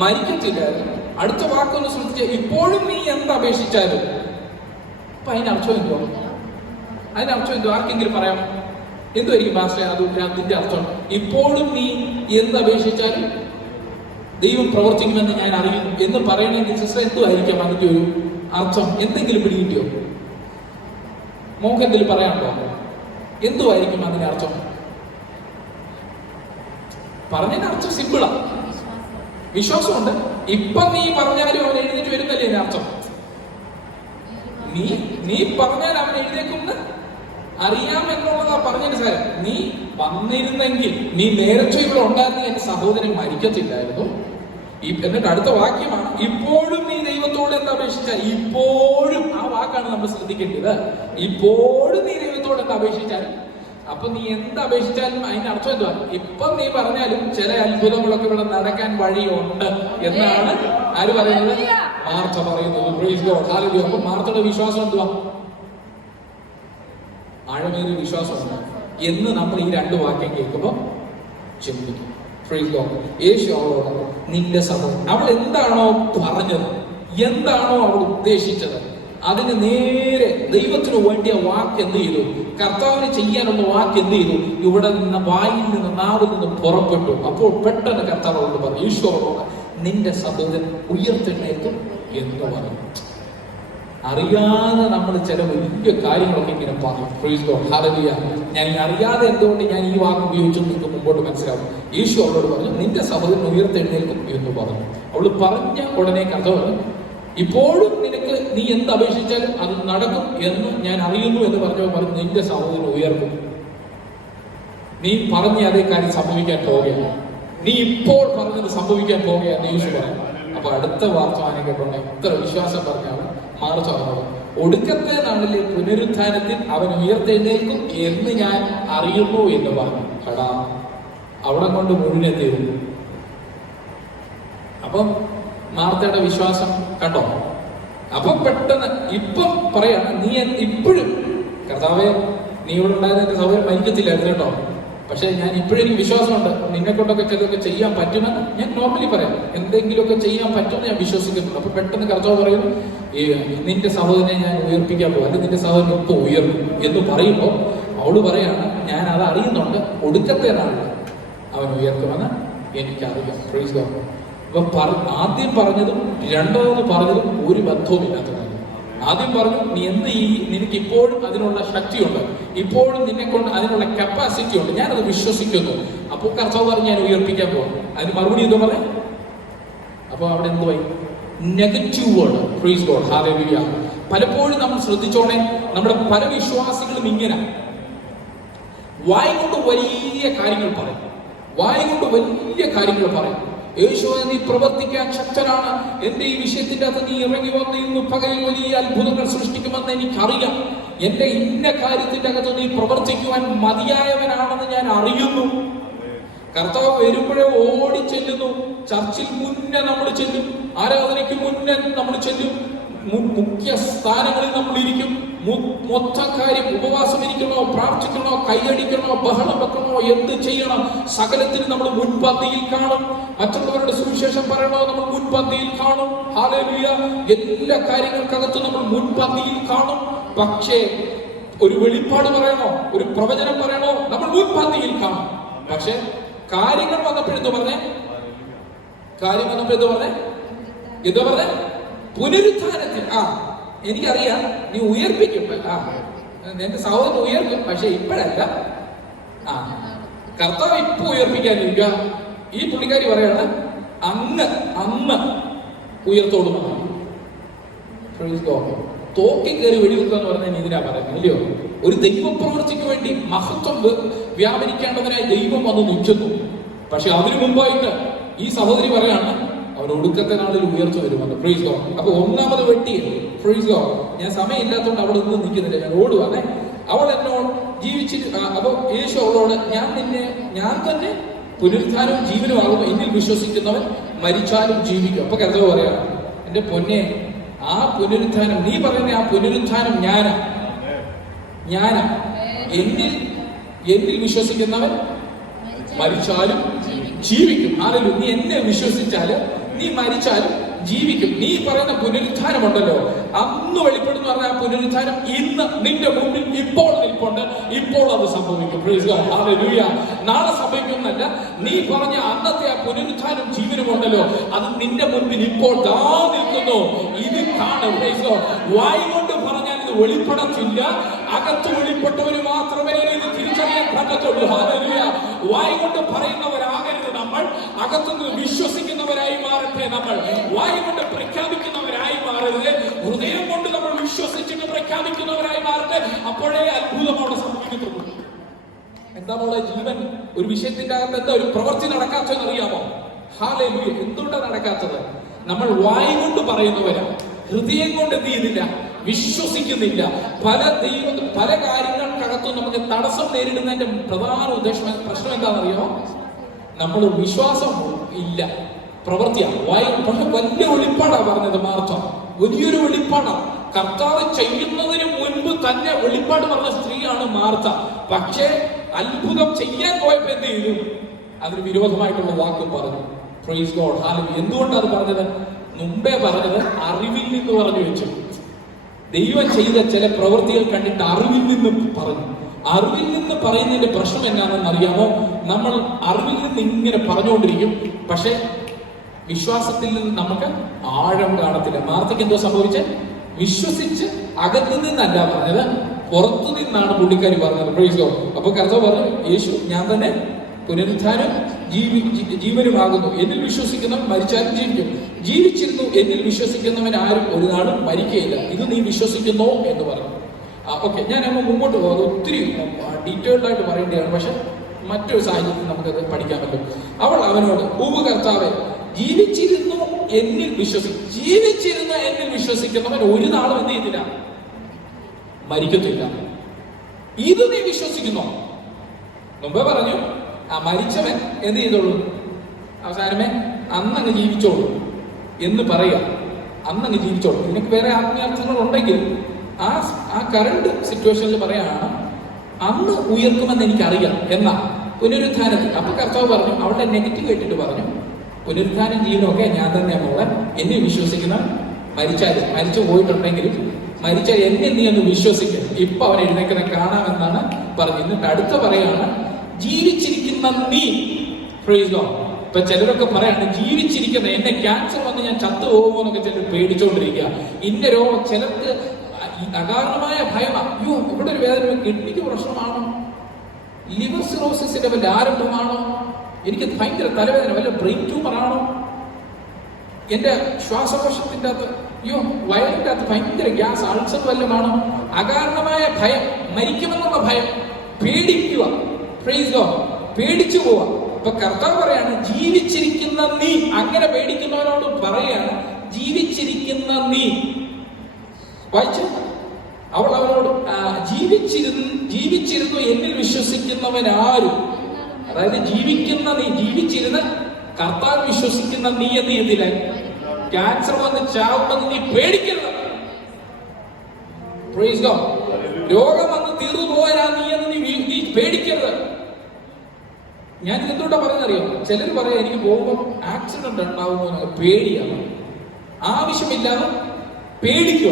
മരിക്കത്തില്ലായിരുന്നു. അടുത്ത വാക്കൊന്ന് ശ്രദ്ധിച്ച, ഇപ്പോഴും നീ എന്തപേക്ഷിച്ചാലും. അപ്പൊ അതിനർത്ഥം എന്തുവാ? അതിനർത്ഥം എന്തുവാ? ആർക്കെങ്കിലും പറയാം? എന്തുമായിരിക്കും പാസ്റ്റർ അതിന്റെ അർത്ഥം? ഇപ്പോഴും നീ എന്തപേക്ഷിച്ചാലും ദൈവം പ്രവർത്തിക്കുമെന്ന് ഞാൻ അറിയുന്നു എന്ന് പറയണമെങ്കിൽ സിസ്റ്റർ എന്തുമായിരിക്കാം അതിന്റെ ഒരു അർത്ഥം? എന്തെങ്കിലും പിടികിട്ടിയോ? മോഹത്തിൽ പറയാനുണ്ടോ? എന്തുമായിരിക്കും അതിന്റെ അർത്ഥം? പറഞ്ഞതിന്റെ അർത്ഥം സിമ്പിളാ, വിശ്വാസമുണ്ട്. ഇപ്പൊ നീ പറഞ്ഞാലും അവൻ എഴുന്നേറ്റ് വരുന്നല്ലേ അതിന്റെ അർത്ഥം? നീ പറഞ്ഞാൽ അവൻ എഴുന്നേക്കുമെന്ന് അറിയാമെന്നുള്ളതാ പറഞ്ഞതിന് സാരം. നീ വന്നിരുന്നെങ്കിൽ, നീ നേരത്തെ ഇവിടെ ഉണ്ടായിരുന്നെങ്കിൽ എന്റെ സഹോദരൻ മരിക്കത്തില്ലായിരുന്നു. എന്നിട്ട് അടുത്ത വാക്യമാണ്, ഇപ്പോഴും നീ ദൈവത്തോട് എന്താ അപേക്ഷിച്ചാൽ. ഇപ്പോഴും ആ വാക്കാണ് നമ്മൾ ശ്രദ്ധിക്കേണ്ടത്. ഇപ്പോഴും നീ ദൈവത്തോട് എന്താ അപേക്ഷിച്ചാൽ. അപ്പൊ നീ എന്തപേക്ഷിച്ചാലും അതിന്റെ അർത്ഥം എന്തുവാ? ഇപ്പൊ നീ പറഞ്ഞാലും ചില അത്ഭുതങ്ങളൊക്കെ ഇവിടെ നടക്കാൻ വഴിയുണ്ട് എന്നാണ് ആര് പറയുന്നത്? മാർത്ത പറയുന്നത്. അപ്പൊ മാർത്തയുടെ വിശ്വാസം എന്തുവാ? ആഴമേറിയ വിശ്വാസമുണ്ട് എന്ന് നമ്മൾ ഈ രണ്ട് വാക്യം കേൾക്കുമ്പോൾ ചിന്തിക്കും. യേശു അവളോട് നിന്റെ സഹോദരൻ, അവൾ എന്താണോ പറഞ്ഞത്, എന്താണോ അവൾ ഉദ്ദേശിച്ചത്, അതിന് നേരെ ദൈവത്തിന് വേണ്ടിയ വാക്ക് എന്ത് ചെയ്തു? കർത്താവിന് ചെയ്യാനുള്ള വാക്ക് എന്ത് ചെയ്തു? ഇവിടെ നിന്ന് വായിൽ നിന്ന് നാവിൽ നിന്ന് പുറപ്പെട്ടു. അപ്പോൾ പെട്ടെന്ന് കർത്താവോട് പറഞ്ഞു, ഈശോയോട് നിന്റെ സഹോദരൻ ഉയർത്തെഴുന്നേൽക്കും എന്ന് പറഞ്ഞു. അറിയാതെ നമ്മൾ ചില വലിയ കാര്യങ്ങളൊക്കെ ഇങ്ങനെ പറയും. ഹല്ലേലൂയ. ഞാൻ അറിയാതെ എന്തുകൊണ്ട് ഞാൻ ഈ വാക്ക് ഉപയോഗിച്ചു നിങ്ങൾക്ക് മുമ്പോട്ട് മനസ്സിലാവും. ഈശോ അവളോട് പറഞ്ഞു നിന്റെ സഹോദരൻ ഉയർത്തെഴുന്നേൽക്കും എന്ന് പറഞ്ഞു. അവള് പറഞ്ഞ ഉടനെ കർത്താവ് ഇപ്പോഴും നിനക്ക് നീ എന്തപേക്ഷിച്ചാലും അത് നടക്കും എന്ന് ഞാൻ അറിയുന്നു എന്ന് പറഞ്ഞു. നിന്റെ സഹോദരൻ ഉയർക്കും. നീ പറഞ്ഞ അതേ കാര്യം സംഭവിക്കാൻ പോവുകയാണ്. നീ ഇപ്പോൾ പറഞ്ഞത് സംഭവിക്കാൻ പോവുകയാന്ന് യേശു പറഞ്ഞു. അപ്പൊ അടുത്ത വർത്തമാനം കേട്ടോണ്ട് എത്ര വിശ്വാസം പറഞ്ഞാലും മാർച്ച് പറഞ്ഞത്, ഒടുക്കത്തെ നാളിലെ പുനരുത്ഥാനത്തിൽ അവൻ ഉയർത്തെഴുന്നേൽക്കും എന്ന് ഞാൻ അറിയുന്നു എന്ന് പറഞ്ഞു. കടാ അവിടെ കൊണ്ട് മുഴുവൻ തീരുന്നു. അപ്പം മാർത്തയുടെ വിശ്വാസം കണ്ടോ? അപ്പൊ പെട്ടെന്ന് ഇപ്പം പറയാണ്, നീ ഇപ്പോഴും കർത്താവെ നീ ഇവിടെ ഉണ്ടായിരുന്ന എന്റെ സൗകര്യം മരിക്കത്തില്ലായിരുന്നു കേട്ടോ, പക്ഷെ ഞാൻ ഇപ്പോഴും എനിക്ക് വിശ്വാസമുണ്ട് നിന്നെ കൊണ്ടൊക്കെ ചിലതൊക്കെ ചെയ്യാൻ പറ്റുമെന്ന് ഞാൻ നോർമലി പറയാം. എന്തെങ്കിലുമൊക്കെ ചെയ്യാൻ പറ്റുമെന്ന് ഞാൻ വിശ്വസിക്കുന്നുണ്ട്. അപ്പൊ പെട്ടെന്ന് കർത്താവ് പറയുന്നു നിന്റെ സഹോദരനെ ഞാൻ ഉയർപ്പിക്കാൻ പോകും, അല്ലെങ്കിൽ നിന്റെ സഹോദരൻ ഇപ്പൊ ഉയർക്കും എന്ന് പറയുമ്പോൾ അവള് പറയാണ് ഞാൻ അത് അറിയുന്നുണ്ട്, ഒടുക്കത്തെ നാളിൽ അവൻ ഉയർത്തുമെന്ന് എനിക്കറിയാം. Price God. അപ്പൊ ആദ്യം പറഞ്ഞതും രണ്ടാമത് പറഞ്ഞതും ഒരു ബന്ധവുമില്ലാത്തതാണ്. ആദ്യം പറഞ്ഞു നീ നിനക്ക് ഇപ്പോഴും അതിനുള്ള ശക്തിയുണ്ട്, ഇപ്പോഴും നിന്നെ കൊണ്ട് അതിനുള്ള കപ്പാസിറ്റി ഉണ്ട്, ഞാനത് വിശ്വസിക്കുന്നു. അപ്പോൾ കർത്താവ് പറഞ്ഞു ഞാൻ ഉയർപ്പിക്കാൻ പോകും. അതിന് മറുപടി എന്തോ പറയാം. അപ്പൊ അവിടെ എന്തുവായി? Negative word. Praise God. Hallelujah. പലപ്പോഴും നമ്മൾ ശ്രദ്ധിച്ചോണേ, നമ്മുടെ പല വിശ്വാസികളും ഇങ്ങനെ വായ കൊണ്ട് വലിയ കാര്യങ്ങൾ പറയും, വായ കൊണ്ട് വലിയ കാര്യങ്ങൾ പറയും. യേശുവേ നീ പ്രവർത്തിക്കാൻ ശക്തനാണ്, എന്റെ ഈ വിഷയത്തിന്റെ അകത്ത് നീ ഇറങ്ങി വന്ന് ഇന്ന് പകയിൽ വലിയ അത്ഭുതങ്ങൾ സൃഷ്ടിക്കുമെന്ന് എനിക്കറിയാം, എന്റെ ഇന്ന കാര്യത്തിന്റെ അകത്ത് നീ പ്രവർത്തിക്കുവാൻ മതിയായവനാണെന്ന് ഞാൻ അറിയുന്നു. കർത്താവ് വരുമ്പോഴേ ഓടി ചെല്ലുന്നു. ചർച്ചിൽ മുന്നേ നമ്മൾ ചെല്ലും, ആരാധനയ്ക്ക് മുന്നേ നമ്മൾ ചെല്ലും, മുഖ്യ സ്ഥാനങ്ങളിൽ നമ്മൾ ഇരിക്കും. മൊത്തം കാര്യം ഉപവാസം ഇരിക്കണോ, പ്രാർത്ഥിക്കണോ, കൈയടിക്കണോ, ബഹളം വെക്കണോ, എന്ത് ചെയ്യണം, സകലത്തിന് നമ്മൾ മുൻപന്തിയിൽ കാണും. മറ്റുള്ളവരുടെ സുവിശേഷം പറയണോ, നമ്മൾ മുൻപന്തിയിൽ കാണും. ഹല്ലേലൂയ. എല്ലാ കാര്യങ്ങൾക്കകത്തും നമ്മൾ മുൻപന്തിയിൽ കാണും. പക്ഷേ ഒരു വെളിപ്പാട് പറയണോ, ഒരു പ്രവചനം പറയണോ, നമ്മൾ മുൻപന്തിയിൽ കാണും. പക്ഷെ കാര്യങ്ങൾ വന്നപ്പോഴെന്ത് പറഞ്ഞേ? കാര്യം വന്നപ്പോ എന്തോ പറഞ്ഞേ? പുനരുത്ഥാനത്തിൽ എനിക്കറിയാം നീ ഉയർപ്പിക്കും, എന്റെ സഹോദരൻ ഉയർക്കും, പക്ഷെ ഇപ്പോഴല്ല. കർത്താവ് ഇപ്പൊ ഉയർപ്പിക്കാനിരിക്കുക. ഈ പുള്ളിക്കാരി പറയാണ് അന്ന് ഉയർത്തോടും. തോക്കി കയറി വെടിവെക്കുക എന്ന് പറഞ്ഞാൽ ഇതിനാ പറയുന്നത്, ഇല്ലയോ? ഒരു ദൈവപ്രവൃത്തിക്ക് വേണ്ടി മഹത്വം വ്യാപരിക്കേണ്ടതിനായി ദൈവം വന്ന് നിൽക്കുന്നു. പക്ഷെ അതിനു മുമ്പായിട്ട് ഈ സഹോദരി പറയാണ് അവൻ ഒടുക്കത്തെ നാളിൽ ഉയർച്ച വരുമെന്ന്. Praise God. അപ്പൊ ഒന്നാമത് വെട്ടിയത്. Praise God. ഞാൻ സമയമില്ലാത്തതുകൊണ്ട് അവിടെ ഒന്നും നിൽക്കുന്നില്ല, ഞാൻ ഓടുവാണേ. അവൾ എന്നോട് അപ്പൊ യേശു അവളോട് ഞാൻ തന്നെ പുനരുത്ഥാനവും ജീവനുമാകും, എന്നിൽ വിശ്വസിക്കുന്നവൻ മരിച്ചാലും ജീവിക്കും. അപ്പൊ കർത്താവ് പറയാം എന്റെ പൊന്നെ, ആ പുനരുത്ഥാനം, നീ പറയുന്ന ആ പുനരുത്ഥാനം ഞാനാ. എന്നിൽ വിശ്വസിക്കുന്നവൻ മരിച്ചാലും ജീവിക്കും. ആരെങ്കിലും നീ എന്നെ വിശ്വസിച്ചാല് നീ മരിച്ചാലും ജീവിക്കും. നീ പറയുന്ന പുനരുത്ഥാനം ഉണ്ടല്ലോ, അന്ന് വെളിപ്പെടുന്ന പറഞ്ഞ ആ പുനരുത്ഥാനം ഇന്ന് നിന്റെ മുമ്പിൽ ഇപ്പോൾ നിൽപ്പുണ്ട്. ഇപ്പോൾ അത് സംഭവിക്കും. ഹല്ലേലൂയ. നാളെ സംഭവിക്കുമെന്നല്ല, നീ പറഞ്ഞ അന്നത്തെ ആ പുനരുത്ഥാനം ജീവനുമുണ്ടല്ലോ, അത് നിന്റെ മുമ്പിൽ ഇപ്പോൾ ദാ നിൽക്കുന്നു. ഇത് കാണും. വായി കൊണ്ട് പറഞ്ഞാൽ ഇത് വെളിപ്പെടത്തില്ല. അകത്ത് വെളിപ്പെട്ടവര് മാത്രമേ ഇത് തിരിച്ചറിയാൻ പറ്റത്തുള്ളൂ. ഹല്ലേലൂയ. വായി കൊണ്ട് പറയുന്നവരാകരുത് നമ്മൾ, അകത്തുനിന്ന് വിശ്വസിക്കുന്നവരായി മാറട്ടെ നമ്മൾ. വായി കൊണ്ട് പ്രഖ്യാപിക്കുന്നവരായി മാറരുത്, ഹൃദയം കൊണ്ട് നമ്മൾ വിശ്വസിച്ചിട്ട് പ്രഖ്യാപിക്കുന്നവരായി മാറട്ടെ. അപ്പോഴേ അത്ഭുതം അവിടെ സംഭവിക്കത്തുള്ളൂ. എന്താ മോളെ ജീവൻ ഒരു വിഷയത്തിന്റെ അകത്ത് എന്താ ഒരു പ്രവൃത്തി നടക്കാത്തതെന്ന് അറിയാമോ? ഹല്ലേലൂയ. എന്തുകൊണ്ടാണ് നടക്കാത്തത്? നമ്മൾ വായി കൊണ്ട് പറയുന്നവരാണ്, ഹൃദയം കൊണ്ട് എന്ത് ചെയ്യുന്നില്ല, വിശ്വസിക്കുന്നില്ല. പല കാര്യങ്ങൾക്കകത്തും നമുക്ക് തടസ്സം നേരിടുന്നതിന്റെ പ്രധാന പ്രശ്നം എന്താണെന്നറിയോ? നമ്മൾ വിശ്വാസം ഇല്ല, പ്രവൃത്തിയാണ്. വലിയ വെളിപ്പാടാണ് പറഞ്ഞത് മാർത്ത, വലിയൊരു വെളിപ്പാടാണ്. കർത്താവ് ചെയ്യുന്നതിന് മുൻപ് തന്നെ വെളിപ്പാട് പറഞ്ഞ സ്ത്രീയാണ് മാർത്ത. പക്ഷേ അത്ഭുതം ചെയ്യാൻ പോയപ്പോ എന്ത് ചെയ്തു? അതിന് വിരോധമായിട്ടുള്ള വാക്കും പറഞ്ഞു. Price God. ഹല്ലേലൂയ. എന്തുകൊണ്ടാണ് അത് പറഞ്ഞത്? മുമ്പേ പറഞ്ഞത് അറിവിൽ നിന്ന് പറഞ്ഞു വെച്ചു. ദൈവം ചെയ്ത ചില പ്രവൃത്തികൾ കണ്ടിട്ട് അറിവിൽ നിന്ന് പറഞ്ഞു. അറിവിൽ നിന്ന് പറയുന്നതിന്റെ പ്രശ്നം എന്നാണെന്ന് അറിയാമോ? നമ്മൾ അറിവിൽ നിന്ന് ഇങ്ങനെ പറഞ്ഞുകൊണ്ടിരിക്കും, പക്ഷെ വിശ്വാസത്തിൽ നിന്ന് നമുക്ക് ആഴം കാണത്തില്ല. മാർത്തയ്ക്ക് എന്തോ സംഭവിച്ചത്? വിശ്വസിച്ച് അകത്തു നിന്നല്ല പറഞ്ഞത്, പുറത്തു നിന്നാണ് പുള്ളിക്കാരി പറഞ്ഞത്. Price God. അപ്പൊ കർത്താവ് പറഞ്ഞു, യേശു ഞാൻ തന്നെ പുനരുത്ഥാനം ജീവനുമാകുന്നു. എന്നിൽ വിശ്വസിക്കുന്നവൻ മരിച്ചാലും ജീവിക്കും. ജീവിച്ചിരുന്നു എന്നിൽ വിശ്വസിക്കുന്നവൻ ആരും ഒരു നാളും മരിക്കുകയില്ല. ഇത് നീ വിശ്വസിക്കുന്നോ എന്ന് പറഞ്ഞു. ഓക്കെ, ഞാൻ അങ്ങ് മുമ്പോട്ട് പോകുന്നത് ഒത്തിരി ഡീറ്റെയിൽഡ് ആയിട്ട് പറയേണ്ടതാണ്, പക്ഷെ മറ്റൊരു സാഹചര്യത്തിൽ നമുക്കത് പഠിക്കാൻ പറ്റും. അവൾ അവനോട്, ഉവ്വ് കർത്താവേ, ജീവിച്ചിരുന്നു എന്നിൽ വിശ്വസിക്കുന്നവൻ ഒരു നാളും എന്ത് ചെയ്തില്ല, മരിക്കത്തില്ല. ഇത് നീ വിശ്വസിക്കുന്നോ? മുമ്പേ പറഞ്ഞു മരിച്ചവൻ എന്ത് ചെയ്തോളൂ, അവസാനമേ അന്നങ്ങ് ജീവിച്ചോളൂ എന്ന് പറയുക. അന്നങ്ങ് ജീവിച്ചോളൂ. നിനക്ക് വേറെ ആത്മീയാർത്ഥങ്ങൾ ഉണ്ടെങ്കിൽ ആ കറണ്ട് സിറ്റുവേഷനിൽ പറയാണ് അന്ന് ഉയർത്തുമെന്ന് എനിക്കറിയാം എന്നാ പുനരുത്ഥാനത്തിൽ. അപ്പൊ കർത്താവ് പറഞ്ഞു, അവളുടെ നെഗറ്റീവ് കേട്ടിട്ട് പറഞ്ഞു, പുനരുത്ഥാനം ജീവനൊക്കെ ഞാൻ തന്നെ മോളെ, എന്നെ വിശ്വസിക്കുന്ന മരിച്ചു പോയിട്ടുണ്ടെങ്കിലും മരിച്ചാൽ എന്നെ നീ ഒന്ന് വിശ്വസിക്കും, ഇപ്പൊ അവൻ എഴുന്നേക്കുന്ന കാണാമെന്നാണ് പറഞ്ഞു. എന്നിട്ട് അടുത്ത പറയാണ്, ജീവിച്ചിരിക്കുന്ന നീ. Praise God. ഇപ്പൊ ചിലരൊക്കെ പറയാണ് ജീവിച്ചിരിക്കുന്ന, എന്നെ ക്യാൻസർ വന്ന് ഞാൻ ചത്തുപോകുമോ എന്നൊക്കെ ചിലർ പേടിച്ചോണ്ടിരിക്കുക. ഇന്ന രോഗം, ചിലർക്ക് അകാരണമായ ഭയമാണ്. അയ്യോ ഇവിടെ ഒരു വേദന, കിഡ്നിക്ക് പ്രശ്നമാണോ, ലിവർ സിറോസിന്റെ വല്ല ആരംഭമാണോ, എനിക്ക് ഭയങ്കര തലവേദന, വല്ല ബ്രെയിൻ ട്യൂമർ ആണോ, എന്റെ ശ്വാസകോശത്തിന്റെ അകത്ത്, അയ്യോ വയറിന്റെ അകത്ത് ഭയങ്കര ഗ്യാസ്, അൾസർ വല്ലതുമാണോ. അകാരണമായ ഭയം, മരിക്കുമെന്നുള്ള ഭയം, പേടിക്കുക. Praise God. പേടിച്ചു പോവാ. അപ്പൊ കർത്താവ് പറയാണ്, ജീവിച്ചിരിക്കുന്ന നീ. അങ്ങനെ പേടിക്കുന്നവരോട് പറയാണ്, ജീവിച്ചിരിക്കുന്ന നീ. വായിച്ചു. അവൾ അവനോട്, ജീവിച്ചിരുന്നു എന്നിൽ വിശ്വസിക്കുന്നവനാരും, അതായത് ജീവിക്കുന്ന നീ, ജീവിച്ചിരുന്ന് കർത്താവ് വിശ്വസിക്കുന്ന നീ എന്ത് ചെയ്തില്ല, ക്യാൻസർ വന്ന് ചാവുമെന്ന് നീ പേടിക്കരുത്. Praise God. രോഗം വന്ന് തീർന്നു പോയാ നീ എന്ന് നീ പേടിക്കരുത്. ഞാൻ എന്തുകൊണ്ടാ പറയുന്നറിയോ? ചിലർ പറയാം എനിക്ക് പോകുമ്പോൾ ആക്സിഡന്റ് ഉണ്ടാവുമോ എന്നൊക്കെ പേടിയാണ്. ആവശ്യമില്ലാതെ പേടിക്കുക.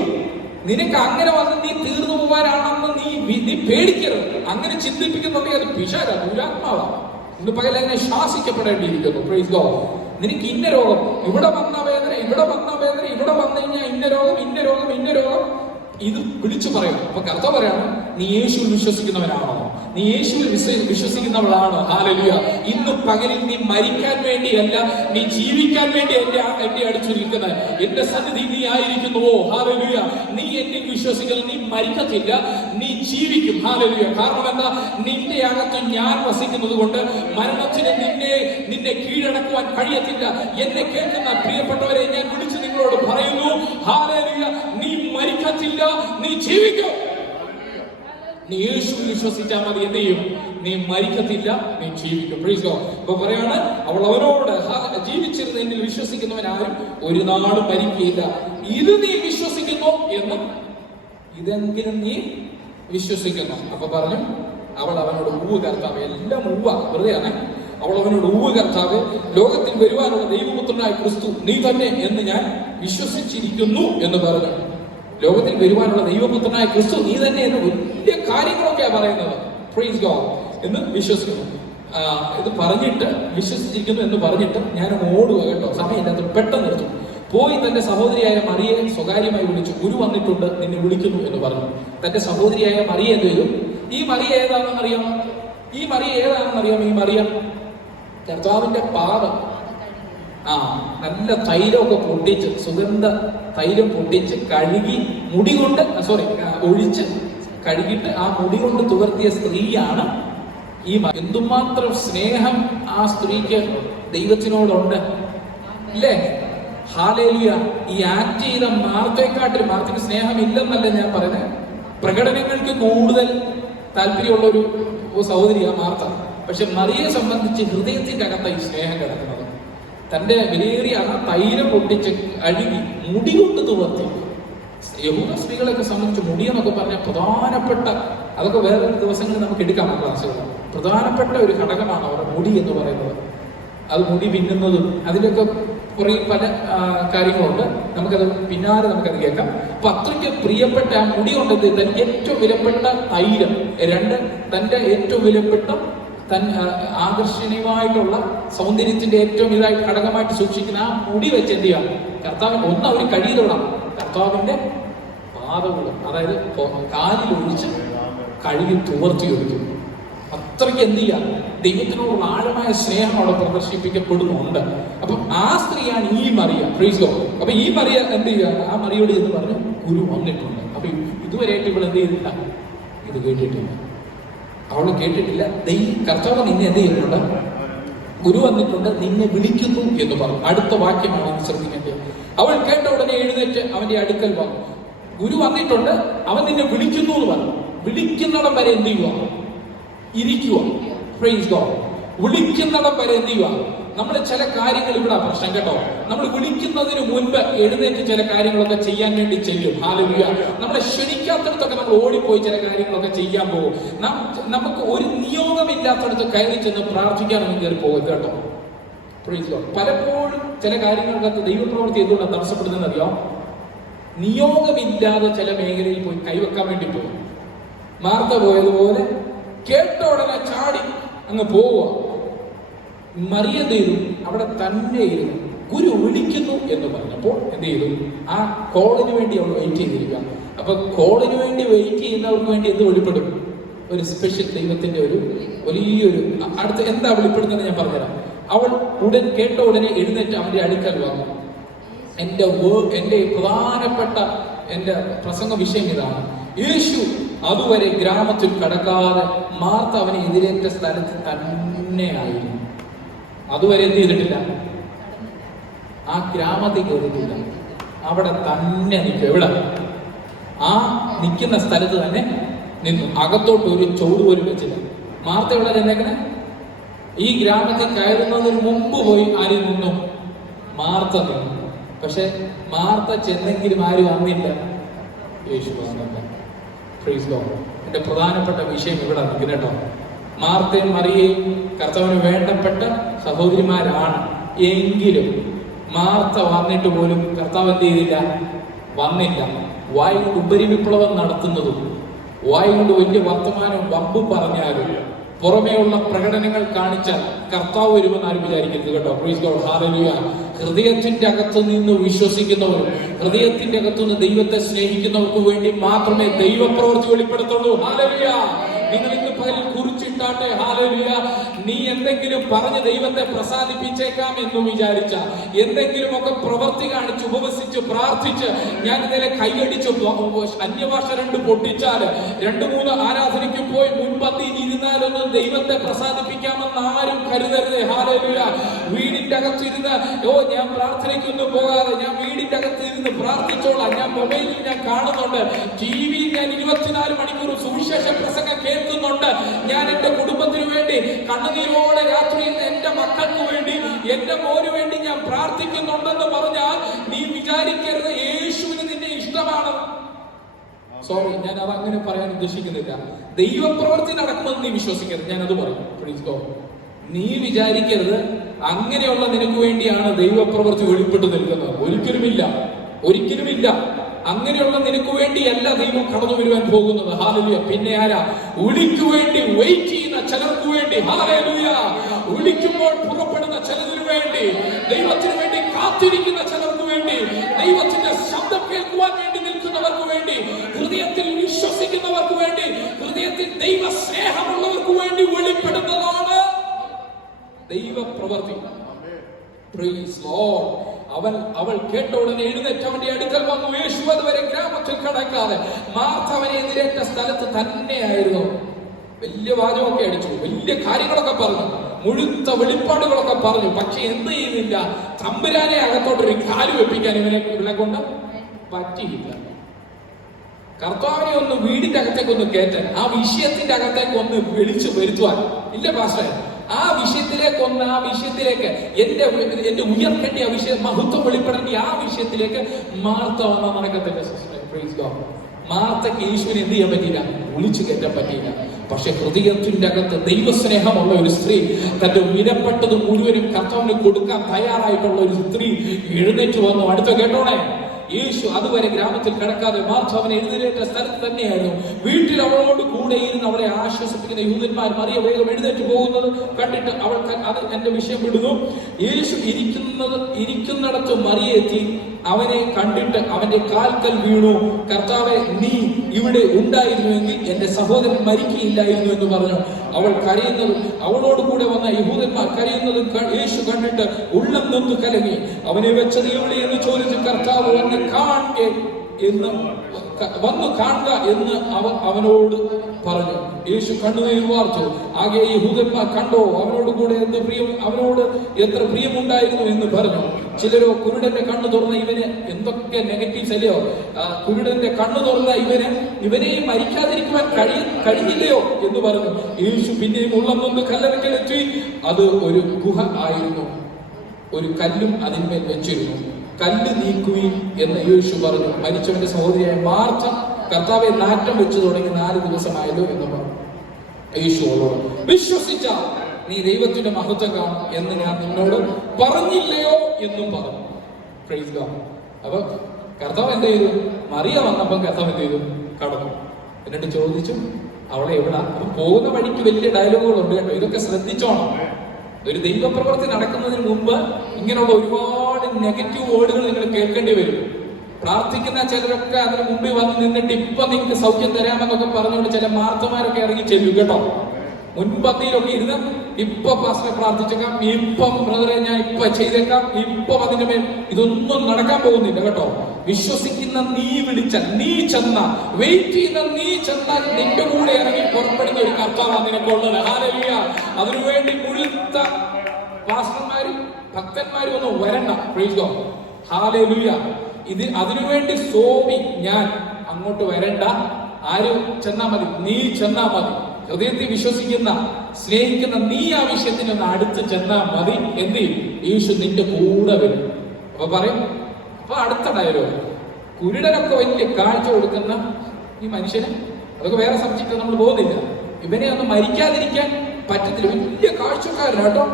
നിനക്ക് അങ്ങനെ വന്ന് നീ തീർന്നു പോകാനാണെന്ന് നീ പേടിക്കരുത്. അങ്ങനെ ചിന്തിപ്പിക്കുന്നുണ്ടെങ്കിൽ അത് പിശാചാ, ദുരാത്മാവാ. ഇന്ന് പകൽ അങ്ങനെ ശാസിക്കപ്പെടേണ്ടിയിരിക്കുന്നു. Praise God. നിനക്ക് ഇന്ന രോഗം, ഇവിടെ വന്ന വേദന, ഇവിടെ വന്നു കഴിഞ്ഞാൽ ഇന്ന രോഗം, ഇത് വിളിച്ചു പറയും. അപ്പൊ കർത്താവ് പറയാണ്, നീ യേശുവിൽ വിശ്വസിക്കുന്നവനാണോ, നീ യേശുവിൽ വിശ്വസിക്കുന്നവളാണോ? ഹല്ലേലൂയ. ഇന്ന് പകലിൽ നീ മരിക്കാൻ വേണ്ടിയല്ല, നീ ജീവിക്കാൻ വേണ്ടി എന്റെ അടുത്ത് നിൽക്കുന്നത്. എന്റെ സന്നിധി നീ ആയിരിക്കുന്നുവോ? ഹല്ലേലൂയ. നീ എന്നിൽ വിശ്വസിക്കുന്നത്, നീ മരിക്കത്തില്ല, നീ ജീവിക്കും. ഹല്ലേലൂയ. കാരണം എന്താ? നിന്റെ അകത്ത് ഞാൻ വസിക്കുന്നത് കൊണ്ട് മരണത്തിന് നിന്നെ കീഴടക്കുവാൻ കഴിയത്തില്ല. എന്നെ കേൾക്കുന്ന പ്രിയപ്പെട്ടവരെ ഞാൻ വിളിച്ച് നിങ്ങളോട് പറയുന്നു, ഹല്ലേലൂയ, നീ മരിക്കത്തില്ല, നീ ജീവിക്കും. നീ യേശു വിശ്വസിച്ചാൽ മതി, എന്ത് ചെയ്യും? നീ മരിക്കത്തില്ല, നീ ജീവിക്കും. Price God. അപ്പൊ പറയാണ്, അവൾ അവനോട്, ജീവിച്ചിരുന്ന എന്നിൽ വിശ്വസിക്കുന്നവനാരും ഒരു നാളും മരിക്കുകയില്ല. ഇത് നീ വിശ്വസിക്കുന്നു എന്നും ഇതെങ്കിലും നീ വിശ്വസിക്കുന്നു. അപ്പൊ പറഞ്ഞു, അവൾ അവനോട് ഊവ് കർത്താവ്, എല്ലാം ഊവ, വെറുതെയാണ്. അവൾ അവനോട് ഊവ് കർത്താവ്, ലോകത്തിൽ വരുവാനുള്ള ദൈവപുത്രനായ ക്രിസ്തു നീ തന്നെ എന്ന് ഞാൻ വിശ്വസിച്ചിരിക്കുന്നു എന്ന് പറഞ്ഞു. ലോകത്തിൽ വരുവാനുള്ള ദൈവപുത്രനായ ക്രിസ്തു നീ തന്നെ എന്ന് വലിയ കാര്യങ്ങളൊക്കെയാ പറയുന്നത്. പ്രൈസ് ഗോഡ് എന്ന് വിശ്വസിക്കുന്നു. ഇത് പറഞ്ഞിട്ട് വിശ്വസിച്ചിരിക്കുന്നു എന്ന് പറഞ്ഞിട്ട് ഞാൻ ഓടുക കേട്ടോ, സമയമില്ലാത്ത പെട്ടെന്ന് എടുത്തു. പോയി തന്റെ സഹോദരിയായ മറിയെ സ്വകാര്യമായി വിളിച്ചു. ഗുരു വന്നിട്ടുണ്ട്, നിന്നെ വിളിക്കുന്നു എന്ന് പറഞ്ഞു. തന്റെ സഹോദരിയായ മറിയ എന്ത് ചെയ്തു? ഈ മറിയ ഏതാണെന്ന് അറിയാമോ? ഈ മറിയ കർത്താവിന്റെ പാദം നല്ല തൈലമൊക്കെ പൊട്ടിച്ച്, സുഗന്ധ തൈലം പൊട്ടിച്ച് കഴുകി മുടി കൊണ്ട് ഒഴിച്ച് കഴുകിയിട്ട് ആ മുടി കൊണ്ട് തുവർത്തിയ സ്ത്രീയാണ് ഈ. എന്തുമാത്രം സ്നേഹം ആ സ്ത്രീക്ക് ദൈവത്തിനോടുണ്ട്, ഇല്ലേ? ഹല്ലേലൂയ. ഈ ആക്ട് ചെയ്ത മാർത്തയെക്കാട്ടിലും, മാർത്തയ്ക്ക് സ്നേഹമില്ലെന്നല്ല ഞാൻ പറയുന്നത്, പ്രകടനങ്ങൾക്ക് കൂടുതൽ താല്പര്യമുള്ള ഒരു സഹോദരിയാണ് മാർത്ത. പക്ഷെ മറിയെ സംബന്ധിച്ച് ഹൃദയത്തിന്റെ അകത്ത ഈ സ്നേഹം കിടക്കുന്നത്. തന്റെ വിലയേറിയ ആ തൈലം പൊട്ടിച്ച് കഴുകി മുടി കൊണ്ട് തുവർത്തി. യഹൂദ സ്ത്രീകളെയൊക്കെ സംബന്ധിച്ച് മുടിയെന്നൊക്കെ പറഞ്ഞാൽ പ്രധാനപ്പെട്ട, അതൊക്കെ വേറെ ദിവസങ്ങളിൽ നമുക്ക് എടുക്കാം ക്ലാസ്സുകൾ. പ്രധാനപ്പെട്ട ഒരു ഘടകമാണ് അവരുടെ മുടി എന്ന് പറയുന്നത്. അത് മുടി പിന്നുന്നതും അതിലൊക്കെ കുറെ പല കാര്യങ്ങളുണ്ട്. നമുക്കത് പിന്നാലെ നമുക്കത് കേൾക്കാം. അപ്പൊ അത്രയ്ക്ക് പ്രിയപ്പെട്ട ആ മുടി കൊണ്ടത് തനിക്ക് ഏറ്റവും വിലപ്പെട്ട തൈലം, തന്റെ ഏറ്റവും വിലപ്പെട്ട ആകർഷണീയമായിട്ടുള്ള സൗന്ദര്യത്തിന്റെ ഏറ്റവും ഇതായിട്ട് ഘടകമായിട്ട് സൂക്ഷിക്കുന്ന ആ മുടി വെച്ച് എന്ത് ചെയ്യാം? കർത്താവിന് ഒന്ന് അവർ കഴിയിലൂടാം, കർത്താവിന്റെ പാദങ്ങളും, അതായത് കാലിലൊഴിച്ച് കഴുകി തുവർത്തി ഒഴിക്കും. അത്രയ്ക്ക് എന്ത് ചെയ്യാം? ദൈവത്തിനോടുള്ള ആഴമായ സ്നേഹം അവിടെ പ്രദർശിപ്പിക്കപ്പെടുന്നുണ്ട്. അപ്പം ആ സ്ത്രീയാണ് ഈ മറിയ. Price God. അപ്പൊ ഈ മറിയ എന്ത് ചെയ്യുക? ആ മറിയോട് എന്ന് പറഞ്ഞു, ഗുരു വന്നിട്ടുണ്ട്. അപ്പൊ ഇതുവരെയായിട്ട് ഇവിടെ എന്ത് ചെയ്തില്ല? ഇത് കേട്ടിട്ടില്ല. അവള് കേട്ടിട്ടില്ല. കർത്താവ് നിന്നെ എന്ത് ചെയ്യുന്നുണ്ട്? ഗുരു വന്നിട്ടുണ്ട്, നിന്നെ വിളിക്കുന്നു എന്ന് പറഞ്ഞു. അടുത്ത വാക്യമാണ് ശ്രദ്ധിക്കേണ്ടത്. അവൾ കേട്ട ഉടനെ എഴുന്നേറ്റ് അവന്റെ അടുക്കൽ വന്നു. ഗുരു വന്നിട്ടുണ്ട്, അവൻ നിന്നെ വിളിക്കുന്നു എന്ന് പറഞ്ഞു. വിളിക്കുന്നിടം വരെ എന്ത് ചെയ്യുക? ഇരിക്കുക. Praise God. വിളിക്കുന്നിടം വരെ എന്ത് ചെയ്യുക? നമ്മൾ ചില കാര്യങ്ങൾ ഇവിടെ പ്രശ്നം കേട്ടോ. നമ്മൾ വിളിക്കുന്നതിന് മുൻപ് എഴുന്നേറ്റ് ചില കാര്യങ്ങളൊക്കെ ചെയ്യാൻ വേണ്ടി ചെല്ലും. ഹല്ലേലൂയ. നമ്മളെ ക്ഷണിക്കാത്തടത്തൊക്കെ നമ്മൾ ഓടിപ്പോയി ചില കാര്യങ്ങളൊക്കെ ചെയ്യാൻ പോകും. നമുക്ക് ഒരു നിയോഗമില്ലാത്തടത്ത് കയറി ചെന്ന് പ്രാർത്ഥിക്കാനൊന്നും കയറി പോകരുത് കേട്ടോ. Praise God. പലപ്പോഴും ചില കാര്യങ്ങൾക്കകത്ത് ദൈവപ്രവൃത്തി എന്തുകൊണ്ടാണ് തടസ്സപ്പെടുന്നതെന്ന് അറിയാം? നിയോഗമില്ലാതെ ചില മേഖലയിൽ പോയി കൈവെക്കാൻ വേണ്ടി പോകും. മാർത്ത പോയതുപോലെ കേട്ട ഉടനെ ചാടി അങ്ങ് പോവുക. മറിയ എന്ത് ചെയ്തു? അവിടെ തന്നെ ഇരുന്നു. ഗുരു വിളിക്കുന്നു എന്ന് പറഞ്ഞപ്പോൾ എന്ത് ചെയ്തു? ആ കോളിന് വേണ്ടി അവൾ വെയിറ്റ് ചെയ്തിരിക്കുക. അപ്പൊ കോളിന് വേണ്ടി വെയിറ്റ് ചെയ്യുന്നവർക്ക് വേണ്ടി എന്ത് വെളിപ്പെടും? ഒരു സ്പെഷ്യൽ ദൈവത്തിന്റെ ഒരു വലിയൊരു അടുത്ത് എന്താ വെളിപ്പെടുന്നത് ഞാൻ പറഞ്ഞുതരാം. അവൾ കേട്ട ഉടനെ എഴുന്നേറ്റ് അവന്റെ അടുക്കൽ വന്നു. എന്റെ പ്രധാനപ്പെട്ട എന്റെ പ്രസംഗ വിഷയം ഇതാണ്. യേശു അതുവരെ ഗ്രാമത്തിൽ കടക്കാതെ മാർത്ത അവനെ എതിരേറ്റ സ്ഥലത്ത് തന്നെയായിരുന്നു. അതുവരെ എന്ത് ചെയ്തിട്ടില്ല? ആ ഗ്രാമത്തിൽ കയറിയിട്ടില്ല. അവിടെ തന്നെ നിൽക്കും. എവിടെ? ആ നിൽക്കുന്ന സ്ഥലത്ത് തന്നെ നിന്നു. അകത്തോട്ട് ഒരു ചോറ് പോലും വെച്ചില്ല. മാർത്ത എവിടെ ചെന്നേക്കണേ? ഈ ഗ്രാമത്തിൽ കയറുന്നതിന് മുമ്പ് പോയി ആരും നിന്നു? മാർത്ത നിന്നു. പക്ഷെ മാർത്ത ചെന്നെങ്കിലും ആരും വന്നില്ല. യേശു വന്നില്ല. Praise God. എന്റെ പ്രധാനപ്പെട്ട വിഷയം ഇവിടെ നിൽക്കുന്നു കേട്ടോ. മാർത്തയും മറിയയും കർത്താവിന് വേണ്ടപ്പെട്ട സഹോദരിമാരാണ്. എങ്കിലും മാർത്ത വന്നിട്ട് പോലും കർത്താവ് എന്ത് ചെയ്തില്ല? വന്നില്ല. വായു കൊണ്ട് ഉപരിവിപ്ലവം നടത്തുന്നതും വായു കൊണ്ട് വലിയ വർത്തമാനവും വമ്പും പറഞ്ഞാലും പുറമേയുള്ള പ്രകടനങ്ങൾ കാണിച്ചാൽ കർത്താവ് വരുമെന്ന് ആരും വിചാരിക്കരുത് കേട്ടോ. Price God. ഹല്ലേലൂയ. ഹൃദയത്തിന്റെ അകത്തു നിന്ന് വിശ്വസിക്കുന്നവരും ഹൃദയത്തിന്റെ അകത്തുനിന്ന് ദൈവത്തെ സ്നേഹിക്കുന്നവർക്ക് വേണ്ടി മാത്രമേ ദൈവപ്രവൃത്തി വെളിപ്പെടുത്തുള്ളൂ. ഹല്ലേലൂയ. നിങ്ങൾ ഇന്ന് പകലിൽ കുറിച്ചിട്ടാട്ടെ. ഹല്ലേലൂയ. നീ എന്തെങ്കിലും പറഞ്ഞ് ദൈവത്തെ പ്രസാദിപ്പിച്ചേക്കാം എന്ന് വിചാരിച്ച, എന്തെങ്കിലുമൊക്കെ പ്രവൃത്തി കാണിച്ച് ഉപവസിച്ച് പ്രാർത്ഥിച്ച് ഞാൻ ഇന്നലെ കൈയടിച്ച് അന്യഭാഷ 2 പൊട്ടിച്ചാല് 2-3 ആരാധനയ്ക്ക് പോയി മുൻപന്തിയിൽ ഇരുന്നാലൊന്നും ദൈവത്തെ പ്രസാദിപ്പിക്കാമെന്ന് ആരും കരുതരുതേ. ഹല്ലേലൂയ. വീടിന്റെ അകത്തിരുന്ന് ഞാൻ പ്രാർത്ഥനയ്ക്കൊന്നും പോകാതെ ഞാൻ വീടിന്റെ അകത്ത് ഇരുന്ന് പ്രാർത്ഥിച്ചോളാം, ഞാൻ മൊബൈലിൽ ഞാൻ കാണുന്നുണ്ട്, ടിവിയിൽ ഞാൻ 24 മണിക്കൂർ സുവിശേഷ പ്രസംഗം കേൾക്കുന്നുണ്ട്, ഞാൻ എന്റെ കുടുംബത്തിന് വേണ്ടി കണ്ണുനീരോടെ രാത്രിയിൽ എന്റെ മക്കൾക്ക് വേണ്ടി എന്റെ മോന് വേണ്ടി ഞാൻ പ്രാർത്ഥിക്കുന്നുണ്ടെന്ന് പറഞ്ഞാൽ നീ വിചാരിക്കരുത് യേശുവിന് നിന്നെ ഇഷ്ടമാണ്. സോറി, ഞാൻ അത് അങ്ങനെ പറയാൻ ഉദ്ദേശിക്കുന്നില്ല. ദൈവപ്രവൃത്തി നടക്കുമെന്ന് നീ വിശ്വസിക്കരുത്, ഞാനത് പറയും. നീ വിചാരിക്കരുത് അങ്ങനെയുള്ള നിനക്ക് വേണ്ടിയാണ് ദൈവപ്രവൃത്തി വെളിപ്പെട്ടു നിൽക്കുന്നത്. ഒരിക്കലുമില്ല, ഒരിക്കലുമില്ല. അങ്ങനെയുള്ള നിനക്ക് വേണ്ടിയല്ല ദൈവം കടന്നു വരുവാൻ പോകുന്നത്. ഹല്ലേലൂയ. പിന്നെ ആരാ? വിളിക്കു വേണ്ടി വെയിറ്റ് ചെയ്യുന്ന ചിലർക്ക് വേണ്ടി. ഹല്ലേലൂയ. വിളിക്കുമ്പോൾ പുറപ്പെടുന്ന ചിലതിനു വേണ്ടി, ദൈവത്തിന് വേണ്ടി കാത്തിരിക്കുന്ന ചിലർക്ക് വേണ്ടി, ദൈവത്തിന്റെ ശബ്ദം കേൾക്കുവാൻ വേണ്ടി നിൽക്കുന്നവർക്ക് വേണ്ടി, ഹൃദയത്തിൽ വിശ്വസിക്കുന്നവർക്ക് വേണ്ടി, ഹൃദയത്തിൽ ദൈവ സ്നേഹമുള്ളവർക്ക് വേണ്ടി വെളിപ്പെടുന്നതാണ് ദൈവപ്രവൃത്തി. Praise lord. അവൾ കേട്ട ഉടനെ എഴുന്നേറ്റ് അവന്റെ അടുക്കൽ വന്നു. യേശു അതുവരെ ഗ്രാമത്തിൽ കടക്കാതെ മാർത്ത അവനെ എതിരേറ്റ സ്ഥലത്ത് തന്നെയായിരുന്നു. വലിയ വാചകമൊക്കെ അടിച്ചു, വലിയ കാര്യങ്ങളൊക്കെ പറഞ്ഞു, മുഴുത്ത വെളിപ്പാടുകളൊക്കെ പറഞ്ഞു. പക്ഷെ എന്ത് ചെയ്യുന്നില്ല? തമ്പുരാനെ അകത്തോട്ടൊരു കാല് വെപ്പിക്കാൻ ഇവനെ കൊണ്ട് പറ്റിയില്ല. കർത്താവിനെ ഒന്ന് വീടിന്റെ അകത്തേക്കൊന്ന് കയറ്റാൻ, ആ വിഷയത്തിന്റെ അകത്തേക്കൊന്ന് വിളിച്ചു വരുത്തുവാൻ ഇല്ല പാസ്റ്ററെ. ആ വിഷയത്തിലേക്ക് എന്റെ ഉയർത്തേണ്ട ആ വിഷയം, മഹത്വം വെളിപ്പെടേണ്ട ആ വിഷയത്തിലേക്ക് മാർത്ത വന്നാൽ നടക്കത്തില്ല. മാർത്തക്ക് യേശുവിനെ എന്ത് ചെയ്യാൻ പറ്റിയില്ല? വിളിച്ചു കയറ്റാൻ പറ്റിയില്ല. പക്ഷെ ഹൃദയത്തിന്റെ അകത്ത് ദൈവസ്നേഹമുള്ള ഒരു സ്ത്രീ, തന്റെ വിലപ്പെട്ടത് മുഴുവനും കർത്താവിന് കൊടുക്കാൻ തയ്യാറായിട്ടുള്ള ഒരു സ്ത്രീ എഴുന്നേറ്റ് വന്നു. അടുത്ത കേട്ടോണേ, യേശു അതുവരെ ഗ്രാമത്തിൽ കിടക്കാതെ മാർത്ത അവനെ എഴുന്നേറ്റ സ്ഥലത്ത് തന്നെയായിരുന്നു. വീട്ടിൽ അവളോട് കൂടെ ഇരുന്ന് അവളെ ആശ്വസിപ്പിക്കുന്ന യൂദന്മാർ മറിയ വേഗം എഴുന്നേറ്റ് പോകുന്നത് കണ്ടിട്ട് അവൾക്ക് അത് എന്റെ വിഷയം വിടുന്നു. യേശു ഇരിക്കുന്നിടത്ത് മറിയ എത്തി അവനെ കണ്ടിട്ട് അവന്റെ കാൽക്കൽ വീണു. കർത്താവെ, നീ ഇവിടെ ഉണ്ടായിരുന്നുവെങ്കിൽ എന്റെ സഹോദരൻ മരിക്കുകയില്ലായിരുന്നു എന്ന് പറഞ്ഞു. അവൾ കരയുന്നതും അവളോട് കൂടെ വന്ന യഹൂദന്മാർ കരയുന്നതും യേശു കണ്ടിട്ട് ഉള്ളം നൊന്ത് കലങ്ങി. അവനെ വെച്ചത് എവിടെ എന്ന് ചോദിച്ച് കർത്താവ് വന്നു കാണുക എന്ന് അവനോട് പറഞ്ഞു. യേശു കണ്ണുനീർ വാർത്തു. ആകെ യഹൂദന്മാർ കണ്ടോ അവനോട് കൂടെ അവനോട് എത്ര പ്രിയമുണ്ടായിരുന്നു എന്ന് പറഞ്ഞു. ചിലരോ കുരുടന്റെ കണ്ണു തുറന്ന ഇവന് എന്തൊക്കെ നെഗറ്റീവ്സ് അല്ലയോ, കുരുടന്റെ കണ്ണു തുറന്ന ഇവനെയും മരിക്കാതിരിക്കുവാൻ കഴിഞ്ഞില്ലയോ എന്ന് പറഞ്ഞു. യേശു പിന്നെയും ഉള്ളം നൊന്ത് കല്ലറയ്ക്കലെത്തി. അത് ഒരു ഗുഹ ആയിരുന്നു, ഒരു കല്ലും അതിന്മേൽ വെച്ചിരുന്നു. കല്ല് നീക്കുവിൻ എന്ന് യേശു പറഞ്ഞു. മരിച്ചവന്റെ സഹോദരിയായ മാർത്ത കർത്താവെ നാറ്റം വെച്ചു തുടങ്ങി 4 ദിവസമായല്ലോ എന്ന് പറഞ്ഞു. യേശു അവളോട്, വിശ്വസിച്ച നീ ദൈവത്തിന്റെ മഹത്വം കാണും എന്ന് ഞാൻ നിന്നോട് പറഞ്ഞില്ലയോ എന്നും പറഞ്ഞു. Price God. അപ്പൊ കർത്താവ് എന്ത് ചെയ്തു? മറിയ വന്നപ്പോൾ കർത്താവ് എന്ത് ചെയ്തു? കടന്നു. എന്നിട്ട് ചോദിച്ചു അവളെ എവിടാ. അപ്പൊ പോകുന്ന വഴിക്ക് വലിയ ഡയലോഗുകളുണ്ട് കേട്ടോ, ഇതൊക്കെ ശ്രദ്ധിച്ചോണം. ഒരു ദൈവപ്രവൃത്തി നടക്കുന്നതിന് മുമ്പ് ഇങ്ങനെയുള്ള ഒരുപാട് നെഗറ്റീവ് വേർഡുകൾ നിങ്ങൾ കേൾക്കേണ്ടി വരും. പ്രാർത്ഥിക്കുന്ന ചിലരൊക്കെ അതിന് മുമ്പിൽ വന്ന് നിന്നിട്ട് ഇപ്പൊ നിങ്ങൾക്ക് സൗഖ്യം തരാമെന്നൊക്കെ പറഞ്ഞുകൊണ്ട് ചില മാർത്തമാരൊക്കെ ഇറങ്ങി ചെല്ലും കേട്ടോ. മുൻപന്തിയിലൊക്കെ ഇരുന്ന് ഇപ്പൊ പാസ്റ്ററെ പ്രാർത്ഥിച്ചേക്കാം, ഇപ്പം ബ്രദറെ ഞാൻ ഇപ്പൊ ചെയ്തേക്കാം, ഇപ്പം അതിന്റെ മേൽ ഇതൊന്നും നടക്കാൻ പോകുന്നില്ല കേട്ടോ. വിശ്വസിക്കുന്ന നീ വിളിച്ച, നീ ചെന്ന, വെയിറ്റ് ചെയ്യുന്ന നീ ചെന്ന, നിന്റെ കൂടെ ഇറങ്ങി പുറപ്പെടുന്ന ഒരു കർത്താവാണ് നിനക്കുള്ളത്. ഹല്ലേലൂയ. അതിനുവേണ്ടി മുഴുത്ത പാസ്റ്റർമാരും ഭക്തന്മാരും ഒന്നും വരണ്ട. Price God. ഹല്ലേലൂയ. അതിനുവേണ്ടി സോമി ഞാൻ അങ്ങോട്ട് വരണ്ട. ആരും ചെന്നാ മതി, നീ ചെന്നാ മതി. ഹൃദയത്തിൽ വിശ്വസിക്കുന്ന, സ്നേഹിക്കുന്ന നീ ആ വിഷയത്തിന് ഒന്ന് അടുത്ത് ചെന്നാ മതി. എന്ത് ചെയ്യും? യേശു നിന്റെ കൂടെ വരും. അപ്പൊ പറയും. അപ്പൊ അടുത്ത ഡയലോഗ്, കുരുടനൊക്കെ വലിയ കാഴ്ച കൊടുക്കുന്ന ഈ മനുഷ്യന്, അതൊക്കെ വേറെ സബ്ജക്റ്റ് നമ്മൾ പോകുന്നില്ല. ഇവനെ ഒന്ന് മരിക്കാതിരിക്കാൻ പറ്റത്തില്ല. വലിയ കാഴ്ചക്കാരനാട്ടോ.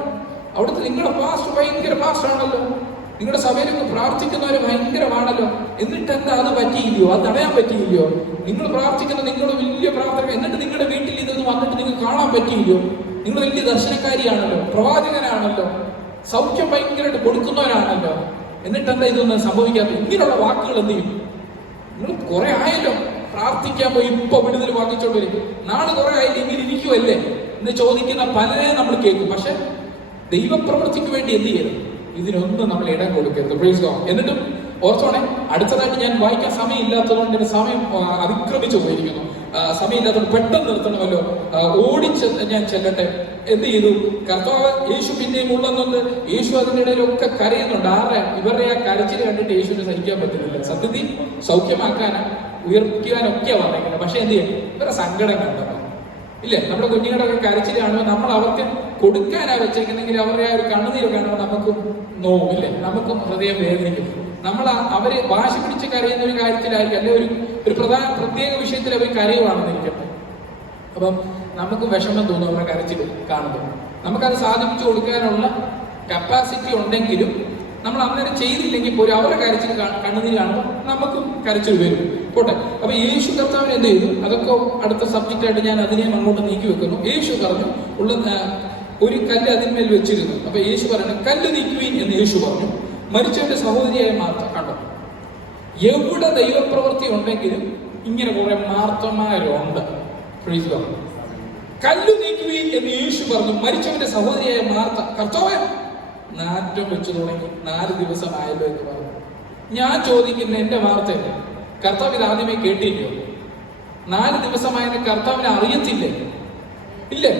അവിടുത്തെ നിങ്ങളുടെ പാസ്റ്റർ ഭയങ്കര പാസ്റ്ററാണല്ലോ, നിങ്ങളുടെ സഭയിലൊക്കെ പ്രാർത്ഥിക്കുന്നവര് ഭയങ്കരമാണല്ലോ. എന്നിട്ട് എന്താ അത് പറ്റിയില്ലയോ? അത് തടയാൻ പറ്റിയില്ലയോ? നിങ്ങൾ പ്രാർത്ഥിക്കുന്ന നിങ്ങളുടെ വലിയ പ്രാർത്ഥന, എന്നിട്ട് നിങ്ങളുടെ വീട്ടിൽ ഇതൊന്നും വന്നിട്ട് നിങ്ങൾക്ക് കാണാൻ പറ്റിയില്ലയോ? നിങ്ങൾ വലിയ ദർശനക്കാരിയാണല്ലോ, പ്രവാചകനാണല്ലോ, സൗഖ്യം ഭയങ്കരമായിട്ട് കൊടുക്കുന്നവരാണല്ലോ, എന്നിട്ട് എന്താ ഇതൊന്നും സംഭവിക്കാത്ത? ഇങ്ങനെയുള്ള വാക്കുകൾ എന്ത് ചെയ്യും? നിങ്ങൾ കുറെ ആയല്ലോ പ്രാർത്ഥിക്കാൻ പോയി, ഇപ്പൊ വിടുതൽ വാങ്ങിച്ചോണ്ട് വരും. നാളെ കുറെ ആയില്ല, ഇങ്ങനെ ഇരിക്കുമല്ലേ? എന്ന് ചോദിക്കുന്ന പലരെയും നമ്മൾ കേൾക്കും. പക്ഷെ ദൈവപ്രവൃത്തിക്ക് വേണ്ടി എന്ത് ചെയ്യരുത്? ഇതിനൊന്നും നമ്മൾ ഇടം കൊടുക്കരുത്. Praise God. എന്നിട്ടും ഓർത്തോണെ, അടുത്തതായിട്ട് ഞാൻ വായിക്കാൻ സമയമില്ലാത്തതുകൊണ്ട് എന്റെ സമയം അതിക്രമിച്ചു പോയിരിക്കുന്നു. സമയമില്ലാത്തതുകൊണ്ട് പെട്ടെന്ന് നിർത്തണമല്ലോ. ഓടിച്ച് ഞാൻ ചെല്ലട്ടെ. എന്ത് ചെയ്തു? കർത്താവ് യേശു പിന്നെയും ഉള്ളെന്നുണ്ട്. യേശു അതിൻ്റെ ഇടയിലൊക്കെ കരയുന്നുണ്ട്. ഇവരുടെ ആ കരച്ചിൽ കണ്ടിട്ട് യേശുവിന് സഹിക്കാൻ പറ്റുന്നില്ല. സത്യത്തിൽ സൗഖ്യമാക്കാനും ഉയർത്തിക്കാനൊക്കെയാണ് പറഞ്ഞേക്കുന്നത്. പക്ഷെ എന്ത് ചെയ്യും? ഇവരുടെ സങ്കടം കണ്ടപ്പോൾ ഇല്ലേ, നമ്മുടെ കുഞ്ഞുങ്ങളൊക്കെ കരച്ചിൽ കാണുമ്പോൾ നമ്മൾ അവർക്ക് കൊടുക്കാനാ വെച്ചേക്കുന്നെങ്കിൽ അവരുടെ ആ ഒരു കണ്ണുനീര് കാണുമ്പോൾ നമുക്കും നോവില്ലേ, നമുക്കും ഹൃദയം വേദനിക്കും. നമ്മൾ അവര് വാശി പിടിച്ച് കരയുന്ന ഒരു കാര്യത്തിലായിരിക്കും, അല്ലെ ഒരു പ്രത്യേക വിഷയത്തിൽ അവർ കരയുവാണെന്നിരിക്കട്ടെ. അപ്പം നമുക്ക് വിഷമം തോന്നും അവരുടെ കരച്ചിൽ കാണുമ്പോൾ. നമുക്കത് സാധിപ്പിച്ചു കൊടുക്കാനുള്ള കപ്പാസിറ്റി ഉണ്ടെങ്കിലും നമ്മൾ അന്നേരം ചെയ്തില്ലെങ്കിൽ പോലും അവരുടെ കരച്ചിൽ കണ്ണുനീര് കാണുമ്പോൾ നമുക്കും കരച്ചിൽ വരും. പോട്ടെ. അപ്പൊ യേശു കർത്താവിന് എന്ത് ചെയ്തു? അതൊക്കെ അടുത്ത സബ്ജക്റ്റായിട്ട് ഞാൻ അതിനെയും അങ്ങോട്ട് നീക്കി വെക്കുന്നു. യേശു പറഞ്ഞു ഒരു കല്ല് അതിന്മേൽ വെച്ചിരുന്നു. അപ്പൊ യേശു പറഞ്ഞു, കല്ല് നീക്കുവീൻ എന്ന് യേശു പറഞ്ഞു. മരിച്ചവന്റെ സഹോദരിയായ മാർത്ത കണ്ടു. എവിടെ ദൈവപ്രവൃത്തി ഉണ്ടെങ്കിലും ഇങ്ങനെ കുറെ മാർത്തമാരുണ്ട്. കല്ലു നീക്കുവീൻ എന്ന് യേശു പറഞ്ഞു. മരിച്ചവന്റെ സഹോദരിയായ മാർത്ത, കർത്താവേ, നാറ്റം വെച്ചു തുടങ്ങി, 4 ദിവസമായല്ലോ എന്ന് പറഞ്ഞു. ഞാൻ ചോദിക്കുന്ന എന്റെ വാർത്തയല്ലേ, കർത്താവ് ഇത് ആദ്യമേ കേട്ടില്ലയോ? 4 ദിവസമായെന്ന് കർത്താവിനെ അറിയത്തില്ലേ? ഇല്ലേ?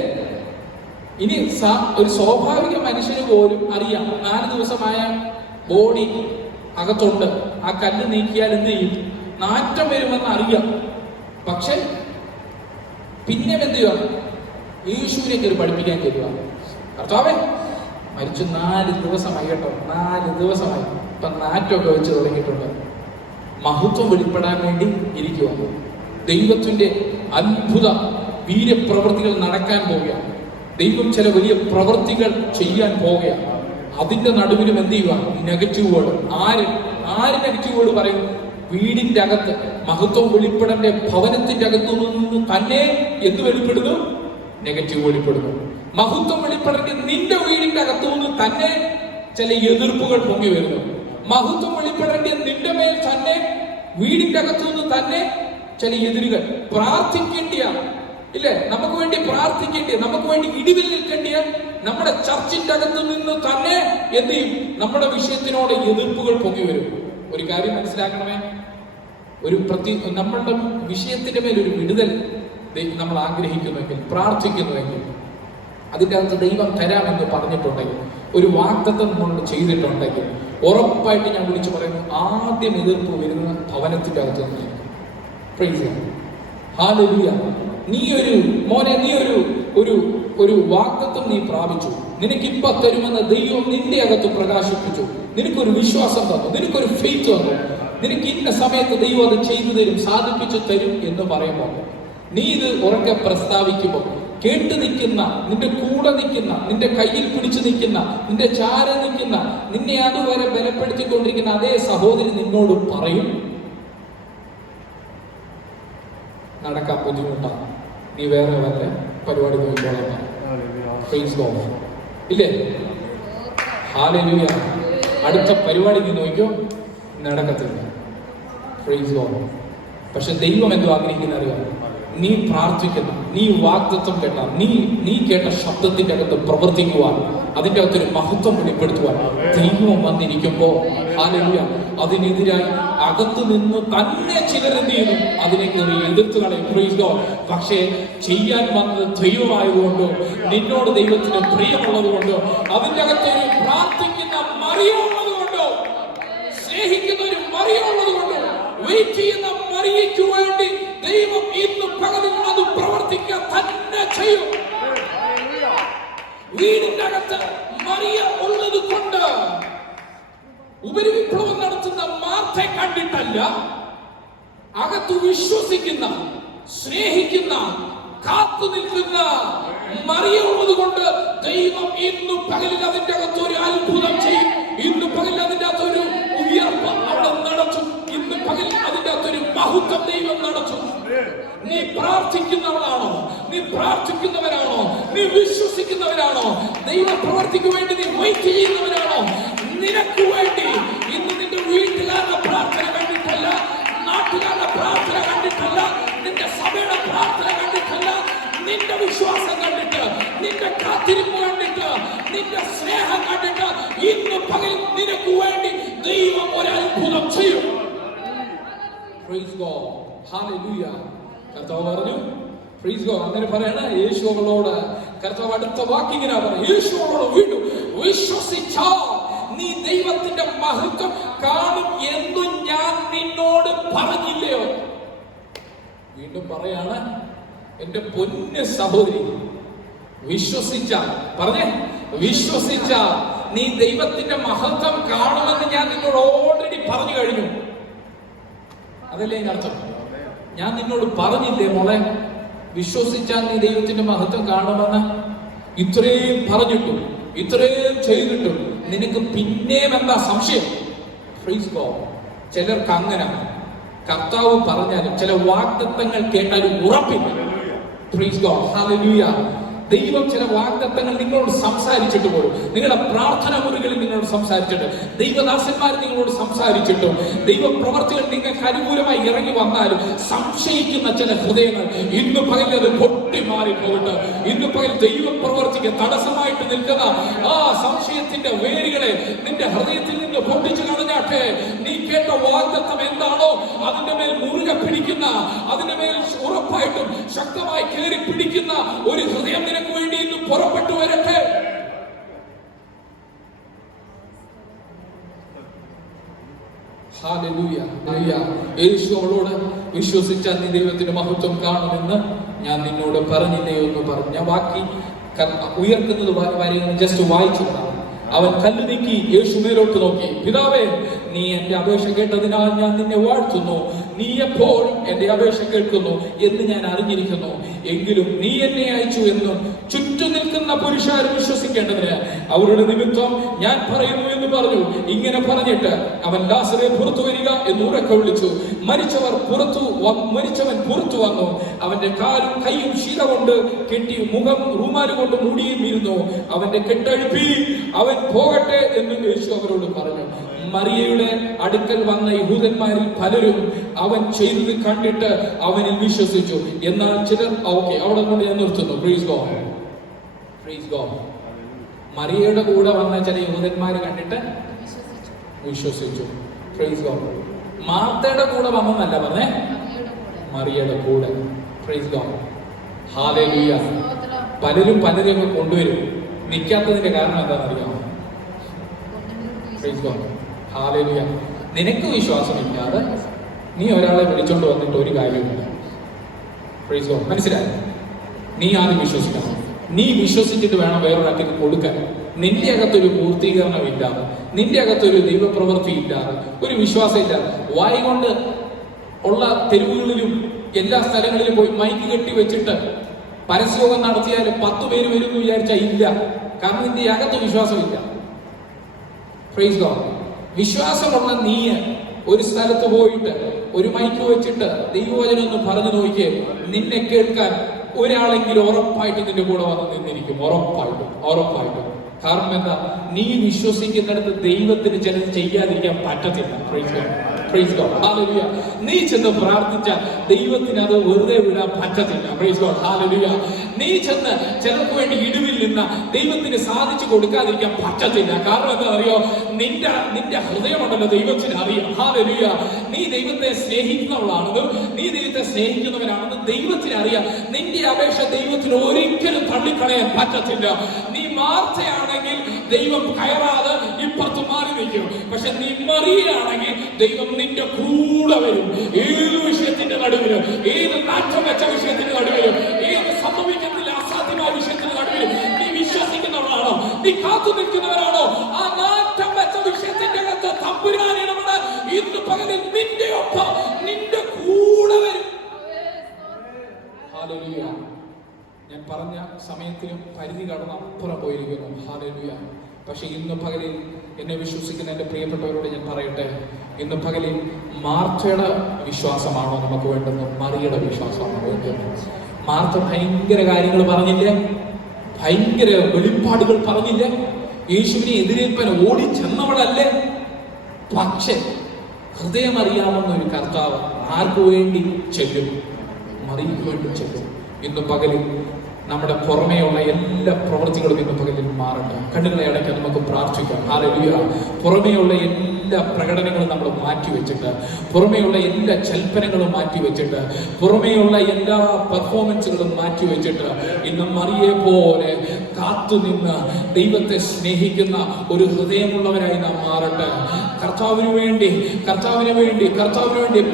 ഇനി ഒരു സ്വാഭാവിക മനുഷ്യന് പോലും അറിയാം 4 ദിവസമായ ബോഡി അകത്തുണ്ട്. ആ കല്ല് നീക്കിയാൽ എന്ത് ചെയ്യും? നാറ്റം വരുമെന്ന് അറിയാം. പക്ഷെ പിന്നെ എന്ത് ചെയ്യുക? യേശുവിനെ കയറി പഠിപ്പിക്കാൻ കയറുക. കർത്താവേ, മരിച്ചു 4 ദിവസമായി കേട്ടോ, 4 ദിവസമായി. ഇപ്പൊ നാറ്റമൊക്കെ വെച്ച് തുടങ്ങിയിട്ടുണ്ട്. മഹത്വം വെളിപ്പെടാൻ വേണ്ടി ഇരിക്കുക. ദൈവത്തിന്റെ അത്ഭുത വീര്യപ്രവൃത്തികൾ നടക്കാൻ പോവുകയാണ്. ദൈവം ചില വലിയ പ്രവൃത്തികൾ ചെയ്യാൻ പോവുകയാണ്. അതിന്റെ നടുവിലും എന്ത് ചെയ്യുക? Negative word. ആര് നെഗറ്റീവ് വേർഡ് പറയും? വീടിന്റെ അകത്ത് മഹത്വം വെളിപ്പെടേണ്ട ഭവനത്തിന്റെ അകത്തു നിന്ന് തന്നെ എന്ത് വെളിപ്പെടുന്നു? നെഗറ്റീവ് വെളിപ്പെടുന്നു. മഹത്വം വെളിപ്പെടേണ്ട നിന്റെ വീടിന്റെ അകത്തു നിന്ന് തന്നെ ചില എതിർപ്പുകൾ പൊങ്ങി വരുന്നു. മഹത്വം വെളിപ്പെടേണ്ട നിന്റെ മേൽ തന്നെ വീടിന്റെ അകത്തു നിന്ന് തന്നെ ചില എതിരുകൾ. പ്രാർത്ഥിക്കേണ്ടിയ ഇല്ലേ, നമുക്ക് വേണ്ടി പ്രാർത്ഥിക്കേണ്ടിയ, നമുക്ക് വേണ്ടി ഇടിവിൽ നിൽക്കേണ്ടിയ നമ്മുടെ ചർച്ചിന്റെ അകത്തു നിന്ന് തന്നെ എന്ത് ചെയ്യും? നമ്മുടെ വിഷയത്തിനോട് എതിർപ്പുകൾ പൊങ്ങി വരും. ഒരു കാര്യം മനസ്സിലാക്കണമേ, നമ്മളുടെ വിഷയത്തിന്റെ മേലൊരു വിടുതൽ നമ്മൾ ആഗ്രഹിക്കുന്നുവെങ്കിൽ, പ്രാർത്ഥിക്കുന്നുവെങ്കിൽ, അതിൻ്റെ അകത്ത് ദൈവം തരാമെന്ന് പറഞ്ഞിട്ടുണ്ടെങ്കിൽ, ഒരു വാഗ്ദത്തം നമ്മൾ ചെയ്തിട്ടുണ്ടെങ്കിൽ, ഉറപ്പായിട്ട് ഞാൻ വിളിച്ചു പറയുന്നു, ആദ്യം എതിർപ്പ് വരുന്ന ഭവനത്തിന്റെ അകത്ത് നിന്ന്. Price hallelujah. നീ ഒരു വാഗ്ദത്തം നീ പ്രാപിച്ചു, നിനക്കിപ്പോ തരുമെന്ന് ദൈവം നിന്റെ അകത്ത് പ്രകാശിപ്പിച്ചു. നിനക്കൊരു വിശ്വാസം തന്നു, നിനക്കൊരു ഫെയ്ത്ത് തന്നു. നിനക്ക് ഇന്ന സമയത്ത് ദൈവം അത് ചെയ്തു തരും, സാധിപ്പിച്ചു തരും എന്ന് പറയുമ്പോൾ നീ ഇത് ഉറക്കെ പ്രസ്താവിക്കുമ്പോൾ കേട്ട് നിൽക്കുന്ന, നിന്റെ കൂടെ നിൽക്കുന്ന, നിന്റെ കയ്യിൽ പിടിച്ചു നിൽക്കുന്ന, നിന്റെ ചാര നിൽക്കുന്ന, നിന്നെ അതുവരെ ബലപ്പെടുത്തിക്കൊണ്ടിരിക്കുന്ന അതേ സഹോദരി നിന്നോട് പറയും, നടക്കാൻ ബുദ്ധിമുട്ടാണ്, നീ വേറെ വല്ല പരിപാടി നോക്കിക്കോളാം. ഇല്ലേ? ഹല്ലേലൂയ. അടുത്ത പരിപാടി നീ നോക്കിക്കോ, നടക്കത്തില്ല. Praise God. പക്ഷെ ദൈവം എന്തോ ആഗ്രഹിക്കുന്ന അറിയാം? നീ പ്രാർത്ഥിക്കുന്ന, നീ വാഗ്ദത്തം കേട്ട, നീ കേട്ട ശബ്ദത്തിന്റെ അകത്ത് പ്രവർത്തിക്കുവാൻ, അതിന്റെ അകത്തൊരു മഹത്വം വെളിപ്പെടുത്തുവാൻ ദൈവം വന്നിരിക്കുമ്പോ ഹല്ലേലൂയ, അതിനെതിരായി അകത്തു നിന്ന് തന്നെ ചിലരെന്ത് ചെയ്യുന്നു? അതിലേക്ക് എതിർത്ത് കളയും. Praise God. പക്ഷേ ചെയ്യാൻ വന്നത് ദൈവമായതുകൊണ്ടോ, നിന്നോട് ദൈവത്തിന് പ്രിയമുള്ളത് കൊണ്ടോ, അതിന്റെ അകത്തൊരു പ്രാർത്ഥിക്കുന്ന മറിയുള്ളത് കൊണ്ടോ, സ്നേഹിക്കുന്ന ഒരു മറിയുള്ളത് കൊണ്ടോ, വെയിറ്റ് ചെയ്യുന്ന മറിയയ്ക്ക് വേണ്ടി ദൈവം ഇന്ന് പകലിൽ അത് പ്രവർത്തിക്കാൻ തന്നെ ചെയ്യും. വീടിന്റെ അകത്ത് മറിയ ഉള്ളത് കൊണ്ട് ഉപരിവിപ്ലവം നടത്തുന്ന മാർത്തയെ കണ്ടിട്ടല്ല, അകത്ത് വിശ്വസിക്കുന്ന, സ്നേഹിക്കുന്ന, കാത്തു നിൽക്കുന്ന മറിയ ഉള്ളത് കൊണ്ട് ദൈവം ഇന്ന് പകലിൽ അതിന്റെ അകത്ത് ഒരു അത്ഭുതം ചെയ്യും. ഇന്ന് പകലിൽ അതിന്റെ അകത്തൊരു ഉയർപ്പ് അവിടെ നടത്തും. ഇന്ന് പകലിൽ അതിന്റെ അകത്തൊരു മഹത്വം ദൈവം നടത്തും. നീ പ്രാർത്ഥിക്കുന്നവളാണോ? നീ പ്രാർത്ഥിക്കുന്നവരാണോ? നീ വിശ്വസിക്കുന്നവരാണോ? ദൈവ പ്രവർത്തിക്ക് വേണ്ടി നീ വെയിറ്റ് ചെയ്യുന്നവരാണോ? നിനക്ക് വേണ്ടി ഇന്ന് നിന്റെ വീട്ടുകാരുടെ പ്രാർത്ഥന കണ്ടിട്ടല്ല, നാട്ടുകാരുടെ പ്രാർത്ഥന കണ്ടിട്ടല്ല, നിന്റെ സഭയുടെ പ്രാർത്ഥന കണ്ടിട്ടല്ല, നിന്റെ വിശ്വാസം കണ്ടിട്ട്, നിന്റെ കാത്തിരിപ്പ് കണ്ടിട്ട്, നിന്റെ സ്നേഹം കണ്ടിട്ട് ഇന്ന് പകൽ നിനക്ക് വേണ്ടി ദൈവം ഒരു അത്ഭുതം ചെയ്യും. Praise God. Hallelujah. കർത്താവ് പറഞ്ഞു Praise God. അങ്ങനെ പറയണ യേശു അവളോട്, കർത്താവ് അടുത്ത വാക്കിങ്ങനെ പറഞ്ഞു, യേശു അവളോട് വീണ്ടും വിശ്വസിച്ചാൽ നീ ദൈവത്തിന്റെ മഹത്വം കാണും എന്ന് ഞാൻ നിന്നോട് പറഞ്ഞില്ലയോ? വീണ്ടും പറയാണ്, എന്റെ പൊന്നു സഹോദരി, വിശ്വസിച്ചാൽ, പറഞ്ഞേ, വിശ്വസിച്ചാൽ നീ ദൈവത്തിന്റെ മഹത്വം കാണുമെന്ന് ഞാൻ നിന്നോട് ഓൾറെഡി പറഞ്ഞു കഴിഞ്ഞു. അതല്ലേ അർത്ഥം? ഞാൻ നിന്നോട് പറഞ്ഞില്ലേ മോളെ, വിശ്വസിച്ചാൽ നീ ദൈവത്തിന്റെ മഹത്വം കാണുമെന്ന്? ഇത്രയും പറഞ്ഞിട്ടും ഇത്രയും ചെയ്തിട്ടും നിനക്ക് പിന്നെയും എന്താ സംശയം? Praise God. ചിലർക്ക് അങ്ങനെ കർത്താവ് പറഞ്ഞാലും ചില വാഗ്ദത്തങ്ങൾ കേട്ടാലും ഉറപ്പില്ല. Praise God. Hallelujah. ദൈവം ചില വാഗ്ദത്തങ്ങൾ നിങ്ങളോട് സംസാരിച്ചിട്ട് പോലും, നിങ്ങളുടെ പ്രാർത്ഥന മുറികളിൽ നിങ്ങളോട് സംസാരിച്ചിട്ട്, ദൈവദാസന്മാർ നിങ്ങളോട് സംസാരിച്ചിട്ടും, ദൈവപ്രവർത്തികൾ നിങ്ങൾക്ക് അനുകൂലമായി ഇറങ്ങി വന്നാലും സംശയിക്കുന്ന ചില ഹൃദയങ്ങൾ ഇന്ന് പകൽ അത് പൊട്ടി മാറിപ്പോകട്ടെ. ഇന്ന് പകൽ ദൈവപ്രവർത്തിക്ക് തടസ്സമായിട്ട് നിൽക്കുന്ന ആ സംശയത്തിന്റെ വേരുകളെ നിന്റെ ഹൃദയത്തിൽ നിന്ന് പൊട്ടിച്ചു കളഞ്ഞാട്ടെ. നീ കേട്ട വാഗ്ദത്തം എന്താണോ അതിന്റെ മേൽ മുറുകെ പിടിക്കുന്ന, അതിന്റെ മേൽ ഉറപ്പായിട്ടും ശക്തമായി കയറി പിടിക്കുന്ന ഒരു ഹൃദയം നിനക്ക് വേണ്ടി ഇന്ന് പുറപ്പെട്ടു വരട്ടെ. യേശു അവളോട് വിശ്വസിച്ചാൽ നീ ദൈവത്തിന്റെ മഹത്വം കാണുമെന്ന് ഞാൻ നിന്നോട് പറഞ്ഞില്ലയോ എന്ന് പറഞ്ഞ വാക്കി ഉയർത്തുന്നത് വരെ ജസ്റ്റ് വായിച്ചു. അവൻ കല്ല് നീക്കി യേശു മേലോട്ട് നോക്കി, പിതാവേ, നീ എന്റെ അപേക്ഷ കേട്ടതിനാൽ ഞാൻ നിന്നെ വാഴ്ത്തുന്നു. നീ എപ്പോഴും എന്റെ അപേക്ഷ കേൾക്കുന്നു എന്ന് ഞാൻ അറിഞ്ഞിരിക്കുന്നു. എങ്കിലും നീ എന്നെ അയച്ചു എന്നും ചുറ്റും നിൽക്കുന്ന പുരുഷാർ വിശ്വസിക്കേണ്ടതിന് അവരുടെ നിമിത്തം ഞാൻ പറയുന്നു എന്ന് പറഞ്ഞു. ഇങ്ങനെ പറഞ്ഞിട്ട് അവൻ ലാസറെ പുറത്തു വരിക എന്ന് ഉറക്കെ വിളിച്ചു. മരിച്ചവൻ പുറത്തു വന്നു. അവന്റെ കാലും കൈയും ശീല കൊണ്ട് കെട്ടി മുഖം റൂമാല് കൊണ്ട് മൂടിയും ഇരുന്നു. അവന്റെ കെട്ടഴിപ്പി, അവൻ പോകട്ടെ എന്ന് യേശു അവരോട് പറഞ്ഞു. മറിയയുടെ അടുക്കൽ വന്ന യഹൂദന്മാരിൽ പലരും അവൻ ചെയ്തത് കണ്ടിട്ട് അവനിൽ വിശ്വസിച്ചു. എന്നാൽ ചിലർ അവിടെ കൊണ്ട് ഞാൻ നിർത്തുന്നു. Praise God. Praise God. മറിയയുടെ കൂടെ വന്ന ചില യഹൂദന്മാർ കണ്ടിട്ട് വിശ്വസിച്ചു. Praise God. മാർത്തയുടെ കൂടെ വന്നെന്നല്ല പറഞ്ഞേ, മറിയയുടെ കൂടെ. Praise God. Hallelujah. പലരും പലരെയൊക്കെ കൊണ്ടുവരും. നിൽക്കാത്തതിന്റെ കാരണം എന്താണെന്നറിയാമോ? Praise God. Hallelujah. നിനക്ക് വിശ്വാസമില്ലാതെ നീ ഒരാളെ വിളിച്ചോണ്ട് വന്നിട്ട് ഒരു കാര്യമില്ല. Praise God. മനസ്സിലായി? നീ ആദ്യം വിശ്വസിക്കണം. നീ വിശ്വസിച്ചിട്ട് വേണം വേറൊരാൾക്ക് കൊടുക്കാൻ. നിന്റെ അകത്തൊരു പൂർത്തീകരണം ഇല്ലാതെ, നിന്റെ അകത്തൊരു ദൈവപ്രവൃത്തി ഇല്ലാതെ, ഒരു വിശ്വാസം ഇല്ലാതെ, വായി കൊണ്ട് ഉള്ള തെരുവുകളിലും എല്ലാ സ്ഥലങ്ങളിലും പോയി മൈക്ക് കെട്ടി വെച്ചിട്ട് പരസ്യയോഗം നടത്തിയാലും 10 പേര് വരും എന്ന് വിചാരിച്ചാൽ ഇല്ല. കാരണം നിന്റെ അകത്ത് വിശ്വാസമില്ല. Praise God. വിശ്വാസമുള്ള നീ ഒരു സ്ഥലത്ത് പോയിട്ട് ഒരു മൈക്ക് വെച്ചിട്ട് ദൈവവചനം ഒന്ന് പറഞ്ഞു നോക്കിയേ, നിന്നെ കേൾക്കാൻ ഒരാളെങ്കിലും ഉറപ്പായിട്ട് നിന്റെ കൂടെ വന്ന് നിന്നിരിക്കും. ഉറപ്പായിട്ടും. കാരണം എന്താ? നീ വിശ്വസിക്കുന്നിടത്ത് ദൈവത്തിന് ചിലത് ചെയ്യാതിരിക്കാൻ പറ്റത്തില്ല. Praise God. Hallelujah. നീ ചെന്ന് പ്രാർത്ഥിച്ചാൽ ദൈവത്തിന് അത് വെറുതെ വിടാൻ പറ്റത്തില്ല. Praise God. Hallelujah. നീ ചെന്ന് ചിലർക്ക് വേണ്ടി ഇടിവിൽ നിന്ന് ദൈവത്തിന് സാധിച്ചു കൊടുക്കാതിരിക്കാൻ പറ്റത്തില്ല. കാരണം എന്താ അറിയോ? നിന്റെ ഹൃദയമുണ്ടല്ലോ ദൈവത്തിന് അറിയാം. Hallelujah. നീ ദൈവത്തെ സ്നേഹിക്കുന്നവളാണെന്നും നീ ദൈവത്തെ സ്നേഹിക്കുന്നവനാണെന്നും ദൈവത്തിന് അറിയാം. നിന്റെ അപേക്ഷ ദൈവത്തിന് ഒരിക്കലും തള്ളിക്കളയാൻ പറ്റത്തില്ല. നീ മാർത്തയാണെങ്കിൽ ദൈവം കയറാതെ ഇപ്പുറത്ത് മാറി നിൽക്കും. പക്ഷെ നീ മറിയയാണെങ്കിൽ ദൈവം നിന്റെ കൂടെ വരും. ഏത് വിഷയത്തിന്റെ നടുവിലും, ഏത് നാറ്റം വെച്ച വിഷയത്തിന്റെ നടുവിലും, ഏത് സംഭവിക്കത്തില്ല അസാധ്യമായ വിഷയത്തിന്റെ നടുവിലും നീ വിശ്വസിക്കുന്നവരാണോ? നീ കാത്തു നിൽക്കുന്നവരാണോ? ആ നാറ്റം വെച്ച വിഷയത്തിന്റെ അകത്ത് തമ്പുരാനിടപെട്ട് ഇന്ന് പകലിൽ നിന്റെ ഒപ്പം നിന്റെ കൂടെ വരും. ഹല്ലേലൂയ. ഞാൻ പറഞ്ഞ സമയത്തിനും പരിധി കടന്ന് അപ്പുറം പോയിരിക്കുന്നു. ഹല്ലേലൂയ. പക്ഷെ ഇന്ന് പകലിൽ എന്നെ വിശ്വസിക്കുന്ന എൻ്റെ പ്രിയപ്പെട്ടവരോട് ഞാൻ പറയട്ടെ, ഇന്ന് പകലിൽ മാർത്തയുടെ വിശ്വാസമാണോ നമുക്ക് വേണ്ടത്? മറിയയുടെ വിശ്വാസമാണോ വേണ്ടത്? മാർത്ത ഭയങ്കര കാര്യങ്ങൾ പറഞ്ഞില്ലേ, ഭയങ്കര വെളിപ്പാടുകൾ പറഞ്ഞില്ലേ, യേശുവിനെ എതിരേൽപ്പാൻ ഓടി ചെന്നവളല്ലേ? പക്ഷെ ഹൃദയം അറിയാവുന്ന ഒരു കർത്താവ് ആർക്കു വേണ്ടി ചെല്ലും? മറിയയ്ക്ക് വേണ്ടി ചെല്ലും. ഇന്ന് പകലിൽ നമ്മുടെ പുറമേയുള്ള എല്ലാ പ്രവൃത്തികളും ഇന്ന് പകലിൽ മാറട്ടെ. കണ്ണുകളെ അടയ്ക്കാൻ നമുക്ക് പ്രാർത്ഥിക്കാം. ഹല്ലേലൂയ. പുറമേയുള്ള എല്ലാ പ്രകടനങ്ങളും നമ്മൾ മാറ്റിവെച്ചിട്ട്, പുറമേയുള്ള എല്ലാ ചൽപ്പനങ്ങളും മാറ്റിവെച്ചിട്ട്, പുറമേയുള്ള എല്ലാ പെർഫോമൻസുകളും മാറ്റിവെച്ചിട്ട് ഇന്ന് മറിയെ പോലെ കാത്തുനിന്ന് ദൈവത്തെ സ്നേഹിക്കുന്ന ഒരു ഹൃദയമുള്ളവരായി നാം മാറട്ടെ. കർത്താവിന് വേണ്ടി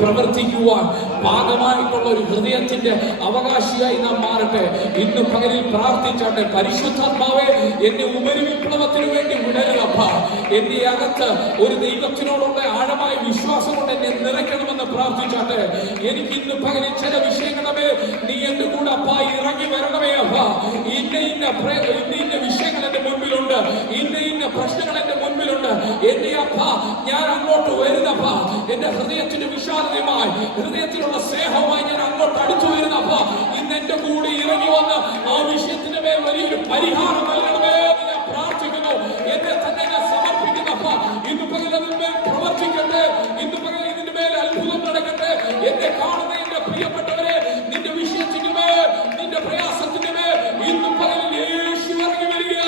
പ്രവർത്തിക്കുവാൻ പാകമായിട്ടുള്ള ഒരു ഹൃദയത്തിന്റെ അവകാശിയായി നാം മാറട്ടെ. ഇന്ന് പകലിൽ പ്രാർത്ഥിച്ചാട്ടെ. പരിശുദ്ധാത്മാവേ, എന്നെ ഉപരിവിപ്ലവത്തിന് വേണ്ടി വിടരുതപ്പ. എന്റെ അകത്ത് ഒരു ദൈവത്തിനോടുള്ള ആഴമായ വിശ്വാസം കൊണ്ട് എന്നെ നിറയ്ക്കണമെന്ന് പ്രാർത്ഥിച്ചാട്ടെ. എനിക്ക് ഇന്ന് പകലിൽ ചില വിഷയങ്ങളെ നീ എന്റെ കൂടെ അപ്പ ഇറങ്ങി വരണമേ അപ്പ. ഇന്ന വിഷയങ്ങൾ എന്റെ മുൻപിലുണ്ട്, ഇന്ന പ്രശ്നങ്ങൾ എന്റെ മുൻപിലുണ്ട്. എന്റെ അപ്പ, ഞാൻ അങ്ങോട്ട് വരുന്നപ്പ. എന്റെ ഹൃദയത്തിന്റെ വിശാലതയുമായി, ഹൃദയത്തിലുള്ള സ്നേഹവുമായി ഞാൻ അങ്ങോട്ട് അടുത്തു വരുന്നപ്പ. ഇന്ന് എന്റെ കൂടെ ഇറങ്ങി വന്ന് ആ വിഷയത്തിന്റെ മേൽ വലിയൊരു പരിഹാരം നൽകണമേ എന്ന് ഞാൻ പ്രാർത്ഥിക്കുന്നു. എന്നെ തന്നെ ഞാൻ സമർപ്പിക്കുന്നപ്പ. ഇന്ന് പകൽ അതിന്മേൽ പ്രവർത്തിക്കട്ടെ. ഇന്ന് പകൽ ഇതിന്റെ മേൽ അത്ഭുതം നടക്കട്ടെ. എന്നെ കാണുന്ന എന്റെ പ്രിയപ്പെട്ടവരെ, നിന്റെ വിഷയത്തിന്റെ മേൽ, നിന്റെ പ്രയാസത്തിന്റെ മേൽ ഇന്ന് പകൽ യേശു ഇറങ്ങി വരിക.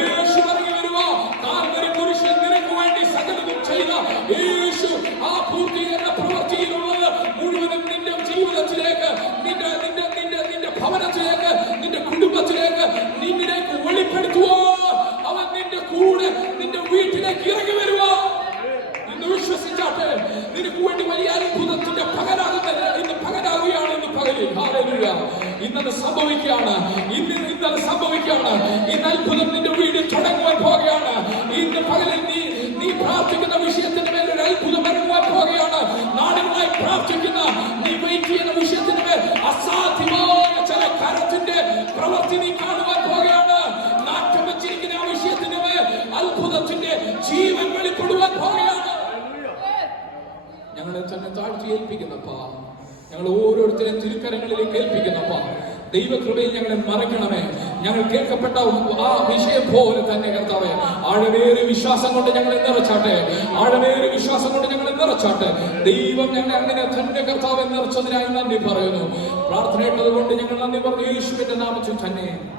യേശു ഇറങ്ങി വരുക. കാൽവരി കുരിശിൽ നിനക്ക് വേണ്ടി സകലതും ചെയ്ത യേശു ആ പൂർത്തീകരണ പ്രവൃത്തിയിലുള്ളത് മുഴുവനും നിന്റെ ജീവിതത്തിലേക്ക്, നിന്റെ ഭവനത്തിലേക്ക്, നിന്റെ കുടുംബത്തിലേക്ക്, നിന്നിലേക്ക് വെളിപ്പെടുത്തുവോ. അവൻ നിന്റെ കൂടെ നിന്റെ വീട്ടിലേക്ക് ഇറങ്ങി വരുക. ഇന്ന് വിശ്വസിച്ചാട്ടെ. നിനക്ക് വേണ്ടി വലിയ അത്ഭുതത്തിന്റെ ഇന്ന് പകരാകുകയാണ്. ഇന്ന് പകലിൽ ഹല്ലേലൂയ. ഇന്നത് സംഭവിക്കുകയാണ്. ഇന്നത് സംഭവിക്കുകയാണ്. ഇന്ന് അത്ഭുതം നിന്റെ വീട്ടിൽ തുടങ്ങുവാൻ പോകുകയാണ്. ഇന്ന് പകലിൽ നീ പ്രാർത്ഥിക്കുന്ന വിഷയത്തിന്റെ മേൽ ഒരു അത്ഭുതം ഇറങ്ങുവാൻ പോകുകയാണ്. നാടുകളായി പ്രാർത്ഥിക്കുന്ന, നീ വെയിറ്റ് ചെയ്യുന്ന വിഷയത്തിന്റെ മേൽ അസാധ്യമായ ചില കരത്തിന്റെ പ്രവൃത്തി നീ കാണുവാൻ പോകുകയാണ്. നാട്ടം വെച്ചിരിക്കുന്ന ആ വിഷയത്തിന്റെ മേൽ അത്ഭുതത്തിന്റെ ജീവൻ വെളിപ്പെടുവാൻ പോകുകയാണ്. ഞങ്ങളെ തന്നെ താഴ്ത്തി ഏൽപ്പിക്കുന്നപ്പ. ഞങ്ങൾ ഓരോരുത്തരെയും തിരുക്കരങ്ങളിലേക്ക് ഏൽപ്പിക്കുന്നപ്പ. ദൈവകൃപയിൽ ഞങ്ങളെ മറയ്ക്കണമേ. ഞങ്ങൾ കേൾക്കപ്പെട്ട ആ വിഷയം പോലെ തന്നെ കർത്താവേ, ആഴമേറിയ വിശ്വാസം കൊണ്ട് ഞങ്ങളെ നിറച്ചാട്ടെ. ആഴമേറിയ വിശ്വാസം കൊണ്ട് ഞങ്ങളെ നിറച്ചാട്ടെ. ദൈവം ഞങ്ങളെ അങ്ങനെ തന്നെ കർത്താവെ നിറച്ചതിനായി നന്ദി പറയുന്നു. പ്രാർത്ഥനയുള്ളത് കൊണ്ട് ഞങ്ങൾ നന്ദി പറഞ്ഞു. യേശുവിന്റെ നാമത്തിൽ തന്നെ.